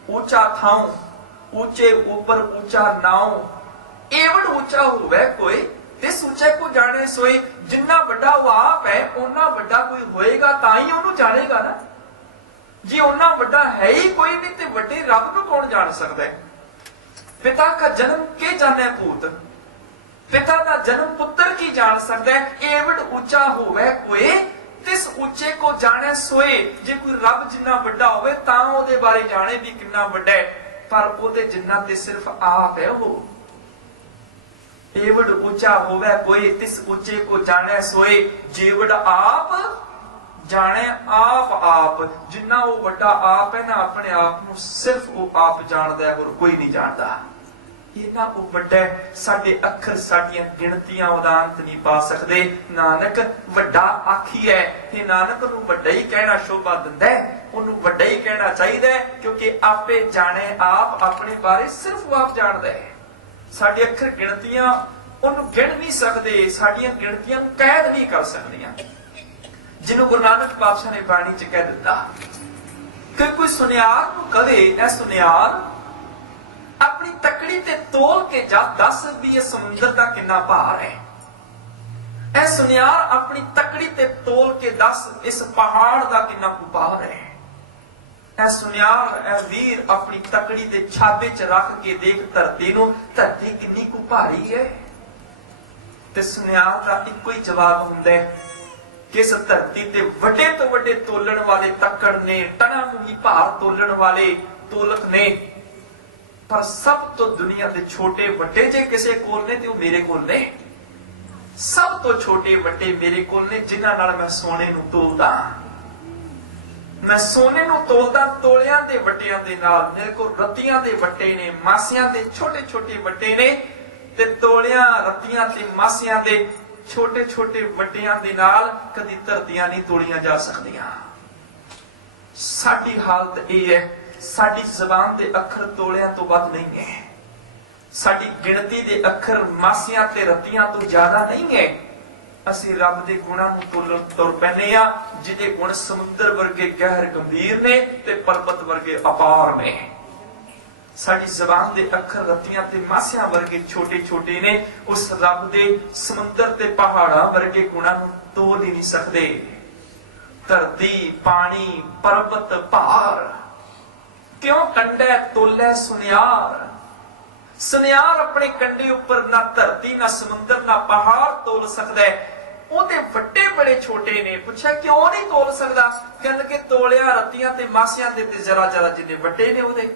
ਉੱਚਾ ਥਾਉ ਉੱਚੇ ਉੱਪਰ ਉੱਚਾ ਨਾਉ, ਏਵੜ ਉੱਚਾ ਹੋਵੇ ਕੋਈ ਤਿਸ ਉੱਚੇ ਕੋ ਜਾਣੇ ਸੋਏ। ਜਿੰਨਾ ਵੱਡਾ ਉਹ ਆਪ ਹੈ ਉਹਨਾਂ ਵੱਡਾ ਕੋਈ ਹੋਏਗਾ ਤਾਂ ਹੀ ਉਹਨੂੰ ਜਾਣੇਗਾ ਨਾ। ਜੇ ਉਹਨਾਂ ਵੱਡਾ ਹੈ ਹੀ ਕੋਈ ਨਹੀਂ ਤੇ ਵੱਡੇ ਰੱਬ ਨੂੰ ਕੌਣ ਜਾਣ ਸਕਦਾ ਹੈ। ਪਿਤਾ ਦਾ ਜਨਮ ਕੇ ਜਾਣੇ ਭੂਤ, ਪਿਤਾ ਦਾ ਜਨਮ ਪੁੱਤਰ ਕੀ ਜਾਣ ਸਕਦਾ ਹੈ। ਏਵੜ ਉੱਚਾ ਹੋਵੇ ਕੋਈ ਤਿਸ ਉੱਚੇ ਕੋ ਜਾਣੇ ਸੋਏ। ਜੇ ਕੋਈ ਰੱਬ ਜਿੰਨਾ ਵੱਡਾ ਹੋਵੇ ਤਾਂ ਉਹਦੇ ਬਾਰੇ ਜਾਣੇ ਵੀ ਕਿੰਨਾ ਵੱਡਾ ਹੈ, ਪਰ ਉਹਦੇ ਜਿੰਨਾ ਤੇ ਸਿਰਫ ਆਪ ਹੈ। ਉਹ ਏਵੜ ਉੱਚਾ ਹੋਵੇ ਕੋਈ ਤਿਸ ਉੱਚੇ ਕੋ ਜਾਣੇ ਸੋਏ। ਜੇਵੜ ਆਪ ਜਾਣੇ ਆਪ ਆਪ, ਜਿੰਨਾ ਉਹ ਵੱਡਾ ਆਪ ਹੈ ਨਾ ਆਪਣੇ ਆਪ ਨੂੰ ਸਿਰਫ ਉਹ ਆਪ ਜਾਣਦਾ ਹੈ, ਹੋਰ ਕੋਈ ਨਹੀਂ ਜਾਣਦਾ। ਇਹਨਾਂ ਉਹ ਵੱਡਾ ਸਾਡੇ ਅੱਖਰ ਸਾਡੀਆਂ ਗਿਣਤੀਆਂ ਉਹਦਾ ਅੰਤ ਨਹੀਂ ਪਾ ਸਕਦੇ। ਨਾਨਕ ਵੱਡਾ ਆਖੀ ਹੈ, ਇਹ ਨਾਨਕ ਨੂੰ ਵੱਡਾ ਹੀ ਕਹਿਣਾ ਸ਼ੋਭਾ ਦਿੰਦਾ ਹੈ, ਉਹਨੂੰ ਵੱਡਾ ਹੀ ਕਹਿਣਾ ਚਾਹੀਦਾ ਹੈ, ਕਿਉਂਕਿ ਆਪੇ ਜਾਣੇ ਆਪ, ਆਪਣੇ ਬਾਰੇ ਸਿਰਫ ਉਹ ਆਪ ਜਾਣਦਾ ਹੈ। ਸਾਡੇ ਅੱਖਰ ਗਿਣਤੀਆਂ ਉਹਨੂੰ ਗਿਣ ਨਹੀਂ ਸਕਦੇ, ਸਾਡੀਆਂ ਗਿਣਤੀਆਂ ਨੂੰ ਕੈਦ ਨਹੀਂ ਕਰ ਸਕਦੀਆਂ। ਜਿਹਨੂੰ ਗੁਰੂ ਨਾਨਕ ਪਾਤਸ਼ਾਹ ਨੇ ਬਾਣੀ ਚ ਕਹਿ ਦਿੱਤਾ ਕਿ ਕੋਈ ਸੁਨਿਆਰ ਨੂੰ ਕਵੇ, ਇਹ ਸੁਨਿਆਰ ਆਪਣੀ ਤਕੜੀ ਤੇ ਤੋਲ ਕੇ ਜਾ ਦੱਸ ਵੀ ਇਹ ਸਮੁੰਦਰ ਦਾ ਕਿੰਨਾ ਭਾਰ ਹੈ। ਇਹ ਸੁਨਿਆਰ ਆਪਣੀ ਤਕੜੀ ਤੇ ਤੋਲ ਕੇ ਦੱਸ ਇਸ ਪਹਾੜ ਦਾ ਕਿੰਨਾ ਕੁ ਭਾਰ ਹੈ। ਇਹ ਸੁਨਿਆਰ, ਇਹ ਵੀਰ ਆਪਣੀ ਤਕੜੀ ਦੇ ਛਾਬੇ ਚ ਰੱਖ ਕੇ ਦੇਖ ਧਰਤੀ ਨੂੰ, ਧਰਤੀ ਕਿੰਨੀ ਕੁ ਭਾਰੀ ਹੈ। ਤੇ ਸੁਨਿਆਰ ਦਾ ਇੱਕੋ ਹੀ ਜਵਾਬ ਹੁੰਦਾ ਹੈ ਕਿ ਇਸ ਧਰਤੀ ਤੇ ਵੱਡੇ ਤੋਂ ਵੱਡੇ ਤੋਲਣ ਵਾਲੇ ਤੱਕੜ ਨੇ, ਟਣਾ ਨੂੰ ਹੀ ਭਾਰ ਤੋਲਣ ਵਾਲੇ ਤੋਲਕ ਨੇ, ਪਰ ਸਭ ਤੋਂ ਦੁਨੀਆ ਦੇ ਛੋਟੇ ਵੱਡੇ ਜੇ ਕਿਸੇ ਕੋਲ ਨੇ ਤੇ ਉਹ ਮੇਰੇ ਕੋਲ ਨੇ। ਸਭ ਤੋਂ ਛੋਟੇ ਵੱਡੇ ਮੇਰੇ ਕੋਲ ਨੇ, ਜਿਨ੍ਹਾਂ ਨਾਲ ਮੈਂ ਸੋਨੇ ਨੂੰ ਤੋਲਦਾ। ਮੈਂ ਸੋਨੇ ਨੂੰ ਤੋਲਦਾ ਤੋਲਿਆਂ ਦੇ ਵੱਟਿਆਂ ਦੇ ਨਾਲ। ਮੇਰੇ ਕੋਲ ਰੱਤੀਆਂ ਦੇ ਵੱਟੇ ਨੇ, ਮਾਸਿਆਂ ਦੇ ਛੋਟੇ ਛੋਟੇ ਵੱਟੇ ਨੇ, ਤੇ ਤੋਲਿਆਂ ਰੱਤੀਆਂ ਤੇ ਮਾਸਿਆਂ ਦੇ ਛੋਟੇ ਛੋਟੇ ਵੱਟਿਆਂ ਦੇ ਨਾਲ ਕਦੀ ਧਰਤੀਆਂ ਨਹੀਂ ਤੋਲੀਆਂ ਜਾ ਸਕਦੀਆਂ। ਸਾਡੀ ਹਾਲਤ ਇਹ ਹੈ, ਸਾਡੀ ਜ਼ਬਾਨ ਦੇ ਅੱਖਰ ਤੋਲਿਆਂ ਤੋਂ ਵੱਧ ਨਹੀਂ ਹੈ, ਸਾਡੀ ਗਿਣਤੀ ਦੇ ਅੱਖਰ ਮਾਸਿਆਂ ਤੇ ਰੱਤੀਆਂ ਤੋਂ ਜ਼ਿਆਦਾ ਨਹੀਂ ਹੈ। ਅਸੀਂ ਰੱਬ ਦੇ ਗੁਣਾਂ ਨੂੰ ਤੋਲਣ ਤੁਰ ਪੈਂਦੇ ਆ, ਜਿਹਦੇ ਗੁਣ ਸਮੁੰਦਰ ਵਰਗੇ ਗਹਿਰ ਗੰਭੀਰ ਨੇ ਤੇ ਪਰਬਤ ਵਰਗੇ ਅਪਾਰ ਨੇ। ਸਾਡੀ ਜ਼ਬਾਨ ਦੇ ਅੱਖਰ ਰੱਤੀਆਂ ਤੇ ਮਾਸਿਆਂ ਵਰਗੇ ਛੋਟੇ ਛੋਟੇ ਨੇ, ਉਸ ਰੱਬ ਦੇ ਸਮੁੰਦਰ ਤੇ ਪਹਾੜਾਂ ਵਰਗੇ ਗੁਣਾਂ ਨੂੰ ਤੋਲ ਹੀ ਨਹੀਂ ਸਕਦੇ। ਧਰਤੀ, ਪਾਣੀ, ਪਰਬਤ, ਭਾਰ, ਕਿਉਂ ਕੰਡੇ ਤੋਲੇ ਸੁਨਿਆਰ। ਸੁਨਿਆਰ ਆਪਣੇ ਕੰਡੇ ਉੱਪਰ ਨਾ ਧਰਤੀ, ਨਾ ਸਮੁੰਦਰ, ਨਾ ਪਹਾੜ ਤੋਲ ਸਕਦਾ ਹੈ। ਉਹਦੇ ਵੱਡੇ ਬੜੇ ਛੋਟੇ ਨੇ। ਪੁੱਛਿਆ ਕਿਉਂ ਨਹੀਂ ਤੋਲ ਸਕਦਾ? ਕਹਿੰਦੇ ਤੋਲਿਆ ਰੱਤੀਆਂ ਤੇ ਮਾਸਿਆਂ ਦੇ ਤੇ ਜਰਾ ਜਰਾ ਜਿੰਨੇ ਵੱਡੇ ਨੇ ਉਹਦੇ।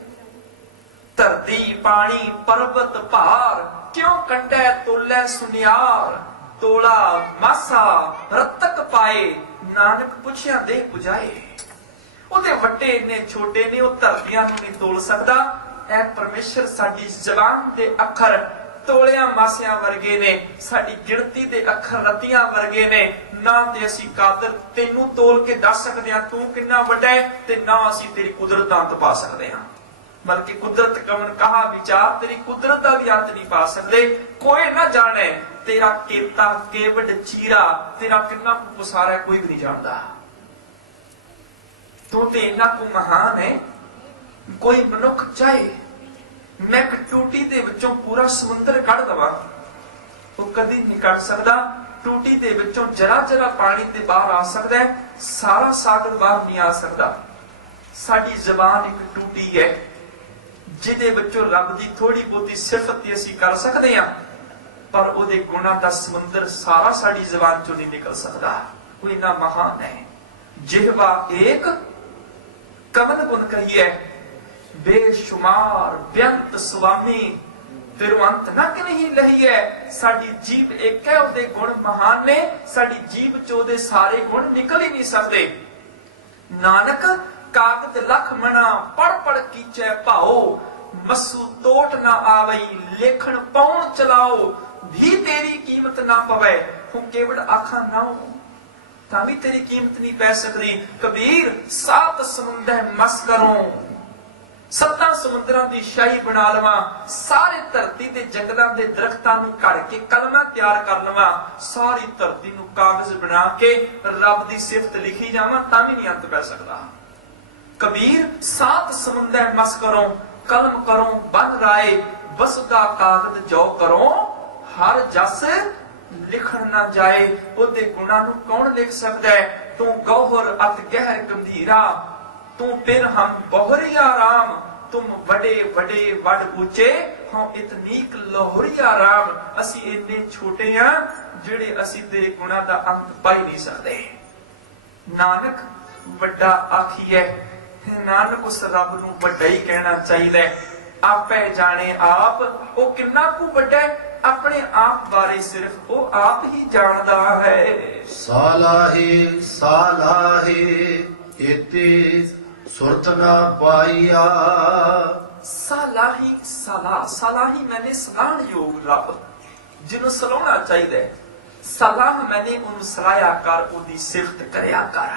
ਧਰਤੀ, ਪਾਣੀ, ਪਰਬਤ, ਭਾਰ, ਕਿਉਂ ਕੰਡੇ ਤੋਲੇ ਸੁਨਿਆਰ। ਤੋਲਾ ਮਾਸਾ ਰਤਕ ਪਾਏ, ਨਾਨਕ ਪੁੱਛਿਆ ਦੇ ਪੁਜਾਏ। ਉਹਦੇ ਵੱਡੇ ਇੰਨੇ ਛੋਟੇ ਨੇ, ਉਹ ਧਰਤੀਆਂ ਨੂੰ ਨਹੀਂ ਤੋਲ ਸਕਦਾ। ਐ ਪਰਮੇਸ਼ਰ ਸਾਡੀ ਜ਼ਬਾਨ ਦੇ ਅੱਖਰ ਤੋਲਿਆਂ ਮਾਸਿਆਂ ਵਰਗੇ ਨੇ, ਸਾਡੀ ਗਿਣਤੀ ਦੇ ਅੱਖਰ ਰੱਤੀਆਂ ਵਰਗੇ ਨੇ। ਨਾ ਤੇ ਅਸੀਂ ਕਾਦਰ ਤੈਨੂੰ ਤੋਲ ਕੇ ਦੱਸ ਸਕਦੇ ਹਾਂ ਤੂੰ ਕਿੰਨਾ ਵੱਡਾ ਹੈ, ਤੇ ਨਾ ਅਸੀਂ ਤੇਰੀ ਕੁਦਰਤ ਦਾ ਅੰਤ ਪਾ ਸਕਦੇ ਹਾਂ। ਬਲਕਿ ਕੁਦਰਤ ਕਵਨ ਕਹਾ ਵਿਚਾਰ, ਤੇਰੀ ਕੁਦਰਤ ਦਾ ਵੀ ਅੰਤ ਨਹੀਂ ਪਾ ਸਕਦੇ। ਕੋਈ ਨਾ ਜਾਣੇ ਤੇਰਾ ਕੀਤਾ ਕੇਵਡ ਚੀਰਾ, ਤੇਰਾ ਕਿੰਨਾ ਕੁ ਪਸਾਰਾ ਕੋਈ ਵੀ ਨਹੀਂ ਜਾਣਦਾ। ਤੂੰ ਤੇ ਇੰਨਾ ਕੁ ਮਹਾਨ ਹੈ, ਕੋਈ ਮਨੁੱਖ ਚਾਹੇ ਮੈਂ ਇੱਕ ਟੂਟੀ ਦੇ ਵਿੱਚੋਂ ਪੂਰਾ ਸਮੁੰਦਰ ਕੱਢ ਦਵਾਂ, ਉਹ ਕਦੀ ਨਹੀਂ ਕੱਢ ਸਕਦਾ। ਟੂਟੀ ਦੇ ਵਿੱਚੋਂ ਜਰਾ ਜਰਾ ਪਾਣੀ ਤੇ ਬਾਹਰ ਆ ਸਕਦਾ ਹੈ, ਸਾਰਾ ਸਾਗਰ ਬਾਹਰ ਨਹੀਂ ਆ ਸਕਦਾ। ਸਾਡੀ ਜ਼ਬਾਨ ਇੱਕ ਟੂਟੀ ਹੈ ਜਿਹਦੇ ਵਿੱਚੋਂ ਰੱਬ ਦੀ ਥੋੜੀ ਬਹੁਤੀ ਸਿਫਤ ਅਸੀਂ ਕਰ ਸਕਦੇ ਹਾਂ, ਪਰ ਉਹਦੇ ਗੁਣਾਂ ਦਾ ਸਮੁੰਦਰ ਸਾਰਾ ਸਾਡੀ ਜ਼ਬਾਨ ਚੋਂ ਨਹੀਂ ਨਿਕਲ ਸਕਦਾ। ਉਹ ਇੰਨਾ ਮਹਾਨ ਹੈ। ਜਿਹਵਾ ਏਕ ਕਮਲ ਗੁਣ ਕਹੀਏ, ਬੇਸ਼ੁਮਾਰ ਬੇਅੰਤ ਸੁਆਮੀ ਤੇਰੂ ਅੰਤ ਨਾ ਕਿ ਨਹੀਂ ਲਹੀਏ। ਸਾਡੀ ਜੀਭ ਇੱਕ ਹੈ, ਉਹਦੇ ਗੁਣ ਮਹਾਨ ਨੇ। ਸਾਡੀ ਜੀਭ ਚ ਉਹਦੇ ਸਾਰੇ ਗੁਣ ਨਿਕਲ ਹੀ ਨਹੀਂ ਸਕਦੇ। ਨਾਨਕ ਕਾਗਦ ਲਖ ਮਣਾ ਪੜ ਪੜ ਕੀਚੈ ਭਾਓ, ਮਸੂ ਤੋਟ ਨਾ ਆਵਈ ਲੇਖਣ ਪਾਉਣ ਚਲਾਓ। ਵੀ ਤੇਰੀ ਕੀਮਤ ਨਾ ਪਵੇ ਹੁਣ ਕੇਵਲ ਆਖਾਂ ਨਾ ਤਾਂ ਵੀ ਤੇਰੀ ਕੀਮਤ ਨਹੀਂ ਪੈ ਸਕਦੀ। ਕਬੀਰ ਸਾਤ ਸਮੁੰਦਰ ਮਸ ਕਰੋ, ਸੱਤਾਂ ਸਮੁੰਦਰਾਂ ਦੀ ਸ਼ਾਹੀ ਬਣਾ ਲਵਾਂ, ਸਾਰੇ ਧਰਤੀ ਦੇ ਜੰਗਲਾਂ ਦੇ ਦਰਖਤਾਂ ਨੂੰ ਘੜ ਕੇ ਕਲਮਾਂ ਤਿਆਰ ਕਰ ਲਵਾਂ, ਸਾਰੀ ਧਰਤੀ ਨੂੰ ਕਾਗਜ਼ ਬਣਾ ਕੇ ਰੱਬ ਦੀ ਸਿਫਤ ਲਿਖੀ ਜਾਵਾਂ, ਤਾਂ ਵੀ ਨਹੀਂ ਅੰਤ ਪੈ ਸਕਦਾ। ਕਬੀਰ ਸਾਤ ਸਮੁੰਦਰ ਮਸ ਕਰੋ, ਕਲਮ ਕਰੋ ਬਨ ਰਾਏ, ਬਸਦਾ ਕਾਗਜ਼ ਜੋ ਕਰੋ, ਹਰ ਜਸ ਲਿਖਣ ਨਾ ਜਾਏ। ਉਹਦੇ ਗੁਣਾਂ ਨੂੰ ਕੌਣ ਲਿਖ ਸਕਦਾ ਹੈ? ਤੂੰ ਗੌਹਰ ਅਤ ਗਹਿਰ ਗੰਭੀਰਾ, ਤੂੰ ਪਿਰ ਹਮ ਬਹੁਰੀਆ ਰਾਮ, ਤੁਮ ਵੱਡੇ ਵੱਡੇ ਵੱਡ ਉੱਚੇ, ਹਾਂ ਇਤਨੀਕ ਲੋਹਰੀਆ ਰਾਮ। ਅਸੀਂ ਇੰਨੇ ਛੋਟੇ ਆ ਜਿਹੜੇ ਅਸੀਂ ਤੇਰੇ ਗੁਣਾਂ ਦਾ ਅੰਤ ਪਾਈ ਨਹੀਂ ਸਕਦੇ। ਨਾਨਕ ਵੱਡਾ ਆਖੀਏ, ਨਾਨਕ ਉਸ ਰੱਬ ਨੂੰ ਵੱਡਾ ਹੀ ਕਹਿਣਾ ਚਾਹੀਦਾ ਹੈ। ਆਪੇ ਜਾਣੇ ਆਪ, ਉਹ ਕਿੰਨਾ ਕੁ ਵੱਡਾ ਹੈ, ਆਪਣੇ ਆਪ ਬਾਰੇ ਸਿਰਫ ਉਹ ਆਪ ਹੀ ਜਾਣਦਾ ਹੈ। ਸਾਲਾਹੀ ਸਾਲਾਹੀ ਇਤੀ ਸੁਰਤ ਨਾ ਪਾਈਆ। ਸਾਲਾਹੀ ਸਾਲਾਹੀ ਮੈਨੇ ਸਲਾਹਣ ਯੋਗ ਰੱਬ, ਜਿਹਨੂੰ ਸਲਾਹਣਾ ਚਾਹੀਦਾ ਹੈ। ਸਲਾਹ ਮੈਨੇ ਉਹਨੂੰ ਸਲਾਹਿਆ ਕਰ, ਉਹਦੀ ਸਿਫਤ ਕਰਿਆ ਕਰ,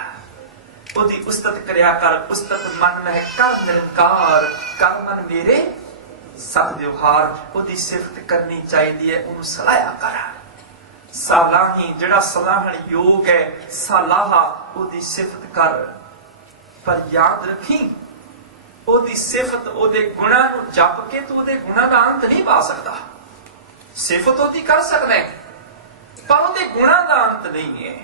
ਉਹਦੀ ਉਸਤਤ ਕਰਿਆ ਕਰ। ਉਸਤਤ ਮਨ ਮਹਿ ਕਰ ਨਿਰੰਕਾਰ, ਕਰ ਮਨ ਮੇਰੇ ਸਤ ਵਿਵਹਾਰ। ਉਹਦੀ ਸਿਫਤ ਕਰਨੀ ਚਾਹੀਦੀ ਹੈ, ਉਹਨੂੰ ਸਲਾਹਿਆ ਕਰ। ਸਾਲਾਹੀ ਜਿਹੜਾ ਸਲਾਹਣ ਯੋਗ ਹੈ, ਸਲਾਹਾ ਉਹਦੀ ਸਿਫਤ ਕਰ। ਪਰ ਯਾਦ ਰੱਖੀ, ਉਹਦੀ ਸਿਫਤ ਉਹਦੇ ਗੁਣਾਂ ਨੂੰ ਜਪ ਕੇ ਤੂੰ ਉਹਦੇ ਗੁਣਾਂ ਦਾ ਅੰਤ ਨਹੀਂ ਪਾ ਸਕਦਾ। ਸਿਫਤ ਉਹਦੀ ਕਰ ਸਕਦਾ ਹੈ, ਪਰ ਉਹਦੇ ਗੁਣਾਂ ਦਾ ਅੰਤ ਨਹੀਂ ਹੈ।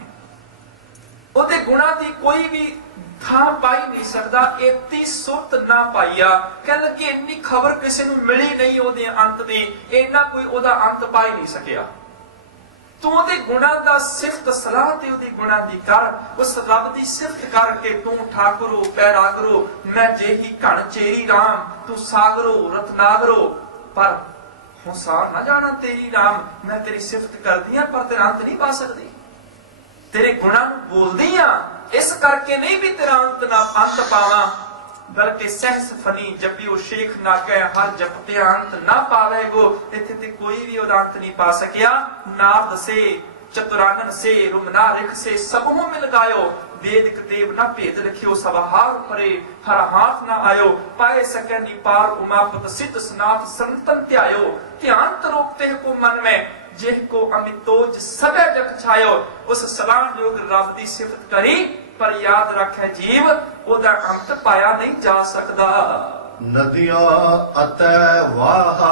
ਉਹਦੇ ਗੁਣਾਂ ਦੀ ਕੋਈ ਵੀ ਥਾਂ ਪਾਈ ਨਹੀਂ ਸਕਦਾ। ਇਤੀ ਸੁਰਤ ਨਾ ਪਾਈਆ, ਕਹਿ ਲੱਗੇ ਇੰਨੀ ਖਬਰ ਕਿਸੇ ਨੂੰ ਮਿਲੀ ਨਹੀਂ ਉਹਦੇ ਅੰਤ ਦੀ, ਇੰਨਾ ਕੋਈ ਉਹਦਾ ਅੰਤ ਪਾਈ ਨਹੀਂ ਸਕਿਆ। ਤੂੰ ਉਹਦੇ ਗੁਣਾਂ ਦਾ ਸਿਫਤ ਸਲਾਹ ਤੇ ਉਹਦੀ ਗੁਣਾਂ ਦੀ ਕਰ। ਉਸ ਰੱਬ ਦੀ ਸਿਫਤ ਕਰਕੇ ਤੂੰ ਠਾਕੁਰੋ ਪੈਰਾਗਰੋ, ਮੈਂ ਜਿਹੀ ਘਣ ਚੇਰੀ ਰਾਮ, ਤੂੰ ਸਾਗਰੋ ਰਤਨਾਗਰੋ। ਪਰ ਹੁਸਾਰ ਨਾ ਜਾਣਾ ਤੇਰੀ ਰਾਮ, ਮੈਂ ਤੇਰੀ ਸਿਫਤ ਕਰਦੀ ਆ ਪਰ ਤੇਰਾ ਅੰਤ ਨਹੀਂ ਪਾ ਸਕਦੀ। ਤੇਰੇ ਗੁਣਾਂ ਨੂੰ ਬੋਲਦੀ ਆ, ਇਸ ਕਰਕੇ ਨਹੀਂ ਵੀ ਤੇਰਾ ਅੰਤ ਪਾਵਾਂ, ਬਲਕਿ ਸਹਿਸ ਫਨੀ ਜਪਿਓ ਸ਼ੇਖ ਨਾ ਕਹਿ, ਹਰ ਜਪਤੇ ਅੰਤ ਨਾ ਪਾਵੇਗੋ। ਇੱਥੇ ਤੇ ਕੋਈ ਵੀ ਉਹਦਾ ਅੰਤ ਨਹੀਂ ਪਾ ਸਕਿਆ। ਨਾਰਦ ਸੇ ਚਤੁਰਾਨਨ ਸੇ ਰੁਮਨਾ ਰਿਖ ਸੇ ਸਭੋਂ ਮਿਲ ਗਾਇਓ, वेद देव न भेद रखियो, सब हार परे हर हाथ न आयो। पाए सकै नी पार उमापत सिद्ध सनाथ संतन त्यायो। ध्यान तरोकते को मन में जिह को अमितोज सबे जग छायो। उस सलाम योग रब दी सिफत करी, पर याद रखे जीव ओदा अंत पाया नहीं जा सकदा। नदियां अतै वाह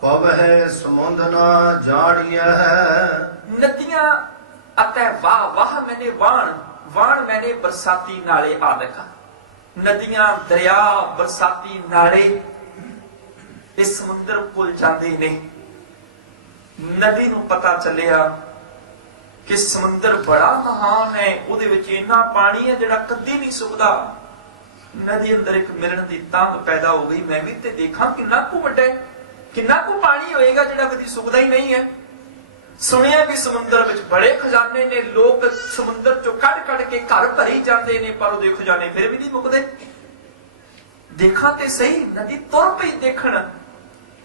पवै समुंद ना जाड़िया। नदियां अतै वाह, वाह मैंने वाण, वाण मैंने बरसाती नाले आदक। नदियां दरिया बरसाती नाले इस समुंदर भुल जाते ने। नदी नूं पता चलिया कि समुंदर बड़ा महान है, उहदे विच इन्ना पानी है जिहड़ा कदी नहीं सुकदा। नदी अंदर एक मिलन दी तांग पैदा हो गई, मैं भी ते देखा किन्ना कु वड्डा है, किन्ना कु पानी होएगा जिहड़ा कदी सुकदा ही नहीं है। सुनिया कि समुंदर विच बड़े खजाने ने, लोग समुंदर चों कढ कढ के घर भरी जाते ने, पर उहदे खजाने फिर भी नहीं मुकदे। देखा ते सही, नदी तुर पई देखण,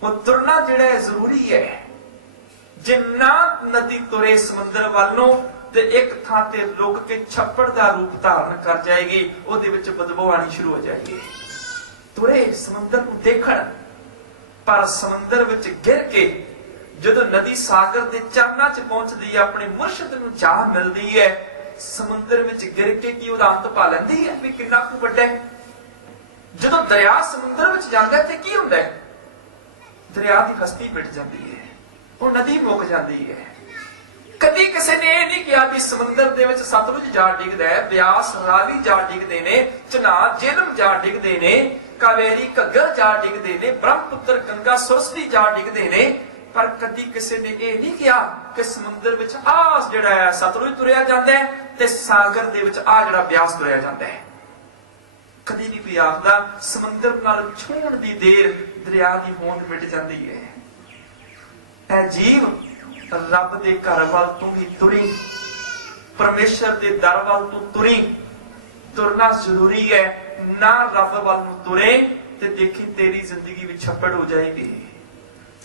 वो तुरना जिहड़ा जरूरी है। जिन्ना नदी तुरे समुंदर वालों ते एक थां ते रुक के छप्पड़ दा रूप धारण कर जाएगी, उहदे विच बदबू आनी शुरू हो जाएगी। तुरे समुंदर नूं देखण, पर समुंदर विच गिर के जदों नदी सागर दे चरणां च पहुंचदी है, अपने मुर्शिद नूं जा मिलदी है, ਸਮੁੰਦਰ ਵਿੱਚ ਗਿਰ ਕੇ ਕੀ ਉਹਦਾ ਅੰਤ ਪਾ ਲੈਂਦੀ ਹੈ ਵੀ ਕਿੰਨਾ ਕੁ ਵੱਡਾ ਹੈ? ਜਦੋਂ ਦਰਿਆ ਸਮੁੰਦਰ ਵਿੱਚ ਜਾਂਦਾ ਤੇ ਕੀ ਹੁੰਦਾ ਹੈ? ਦਰਿਆ ਦੀ ਹਸਤੀ ਮਿਟ ਜਾਂਦੀ ਹੈ, ਉਹ ਨਦੀ ਮੁੱਕ ਜਾਂਦੀ ਹੈ। ਕਦੀ ਕਿਸੇ ਨੇ ਇਹ ਨਹੀਂ ਕਿਹਾ ਵੀ ਸਮੁੰਦਰ ਦੇ ਵਿੱਚ ਸਤਲੁਜ ਜਾ ਡਿੱਗਦਾ ਹੈ, ਬਿਆਸ ਰਾਵੀ ਜਾ ਡਿੱਗਦੇ ਨੇ, ਚਨਾਬ ਜੇਹਲਮ ਜਾ ਡਿੱਗਦੇ ਨੇ, ਕਾਵੇਰੀ ਘੱਗਰ ਜਾ ਡਿੱਗਦੇ ਨੇ, ਬ੍ਰਹਮਪੁੱਤਰ ਗੰਗਾ ਸੁਰਸਤੀ ਜਾ ਡਿੱਗਦੇ ਨੇ। ਪਰ ਕਦੀ ਕਿਸੇ ਨੇ ਇਹ ਨਹੀਂ ਕਿਹਾ ਕਿ ਸਮੁੰਦਰ ਵਿੱਚ ਆਹ ਜਿਹੜਾ ਹੈ ਸਤਲੁਜ ਤੁਰਿਆ ਜਾਂਦਾ ਹੈ ਤੇ ਸਾਗਰ ਦੇ ਵਿੱਚ ਆਹ ਜਿਹੜਾ ਬਿਆਸ ਤੁਰਿਆ ਜਾਂਦਾ ਹੈ। ਕਦੀ ਨਹੀਂ ਕੋਈ ਆਖਦਾ ਸਮੁੰਦਰ ਨਾਲ ਛੂਹਣ ਦੀ ਦੇਰ ਦਰਿਆ ਦੀ ਹੋਂਦ ਮਿਟ ਜਾਂਦੀ ਹੈ। ਐ ਜੀਵ, ਰੱਬ ਦੇ ਘਰ ਵੱਲ ਤੂੰ ਵੀ ਤੁਰੀ, ਪਰਮੇਸ਼ਰ ਦੇ ਦਰ ਵੱਲ ਤੂੰ ਤੁਰੀ। ਤੁਰਨਾ ਜ਼ਰੂਰੀ ਹੈ। ਨਾ ਰੱਬ ਵੱਲ ਨੂੰ ਤੁਰੇ ਤੇ ਦੇਖੀ ਤੇਰੀ ਜ਼ਿੰਦਗੀ ਵਿੱਚ ਛੱਪੜ ਹੋ ਜਾਏਗੀ,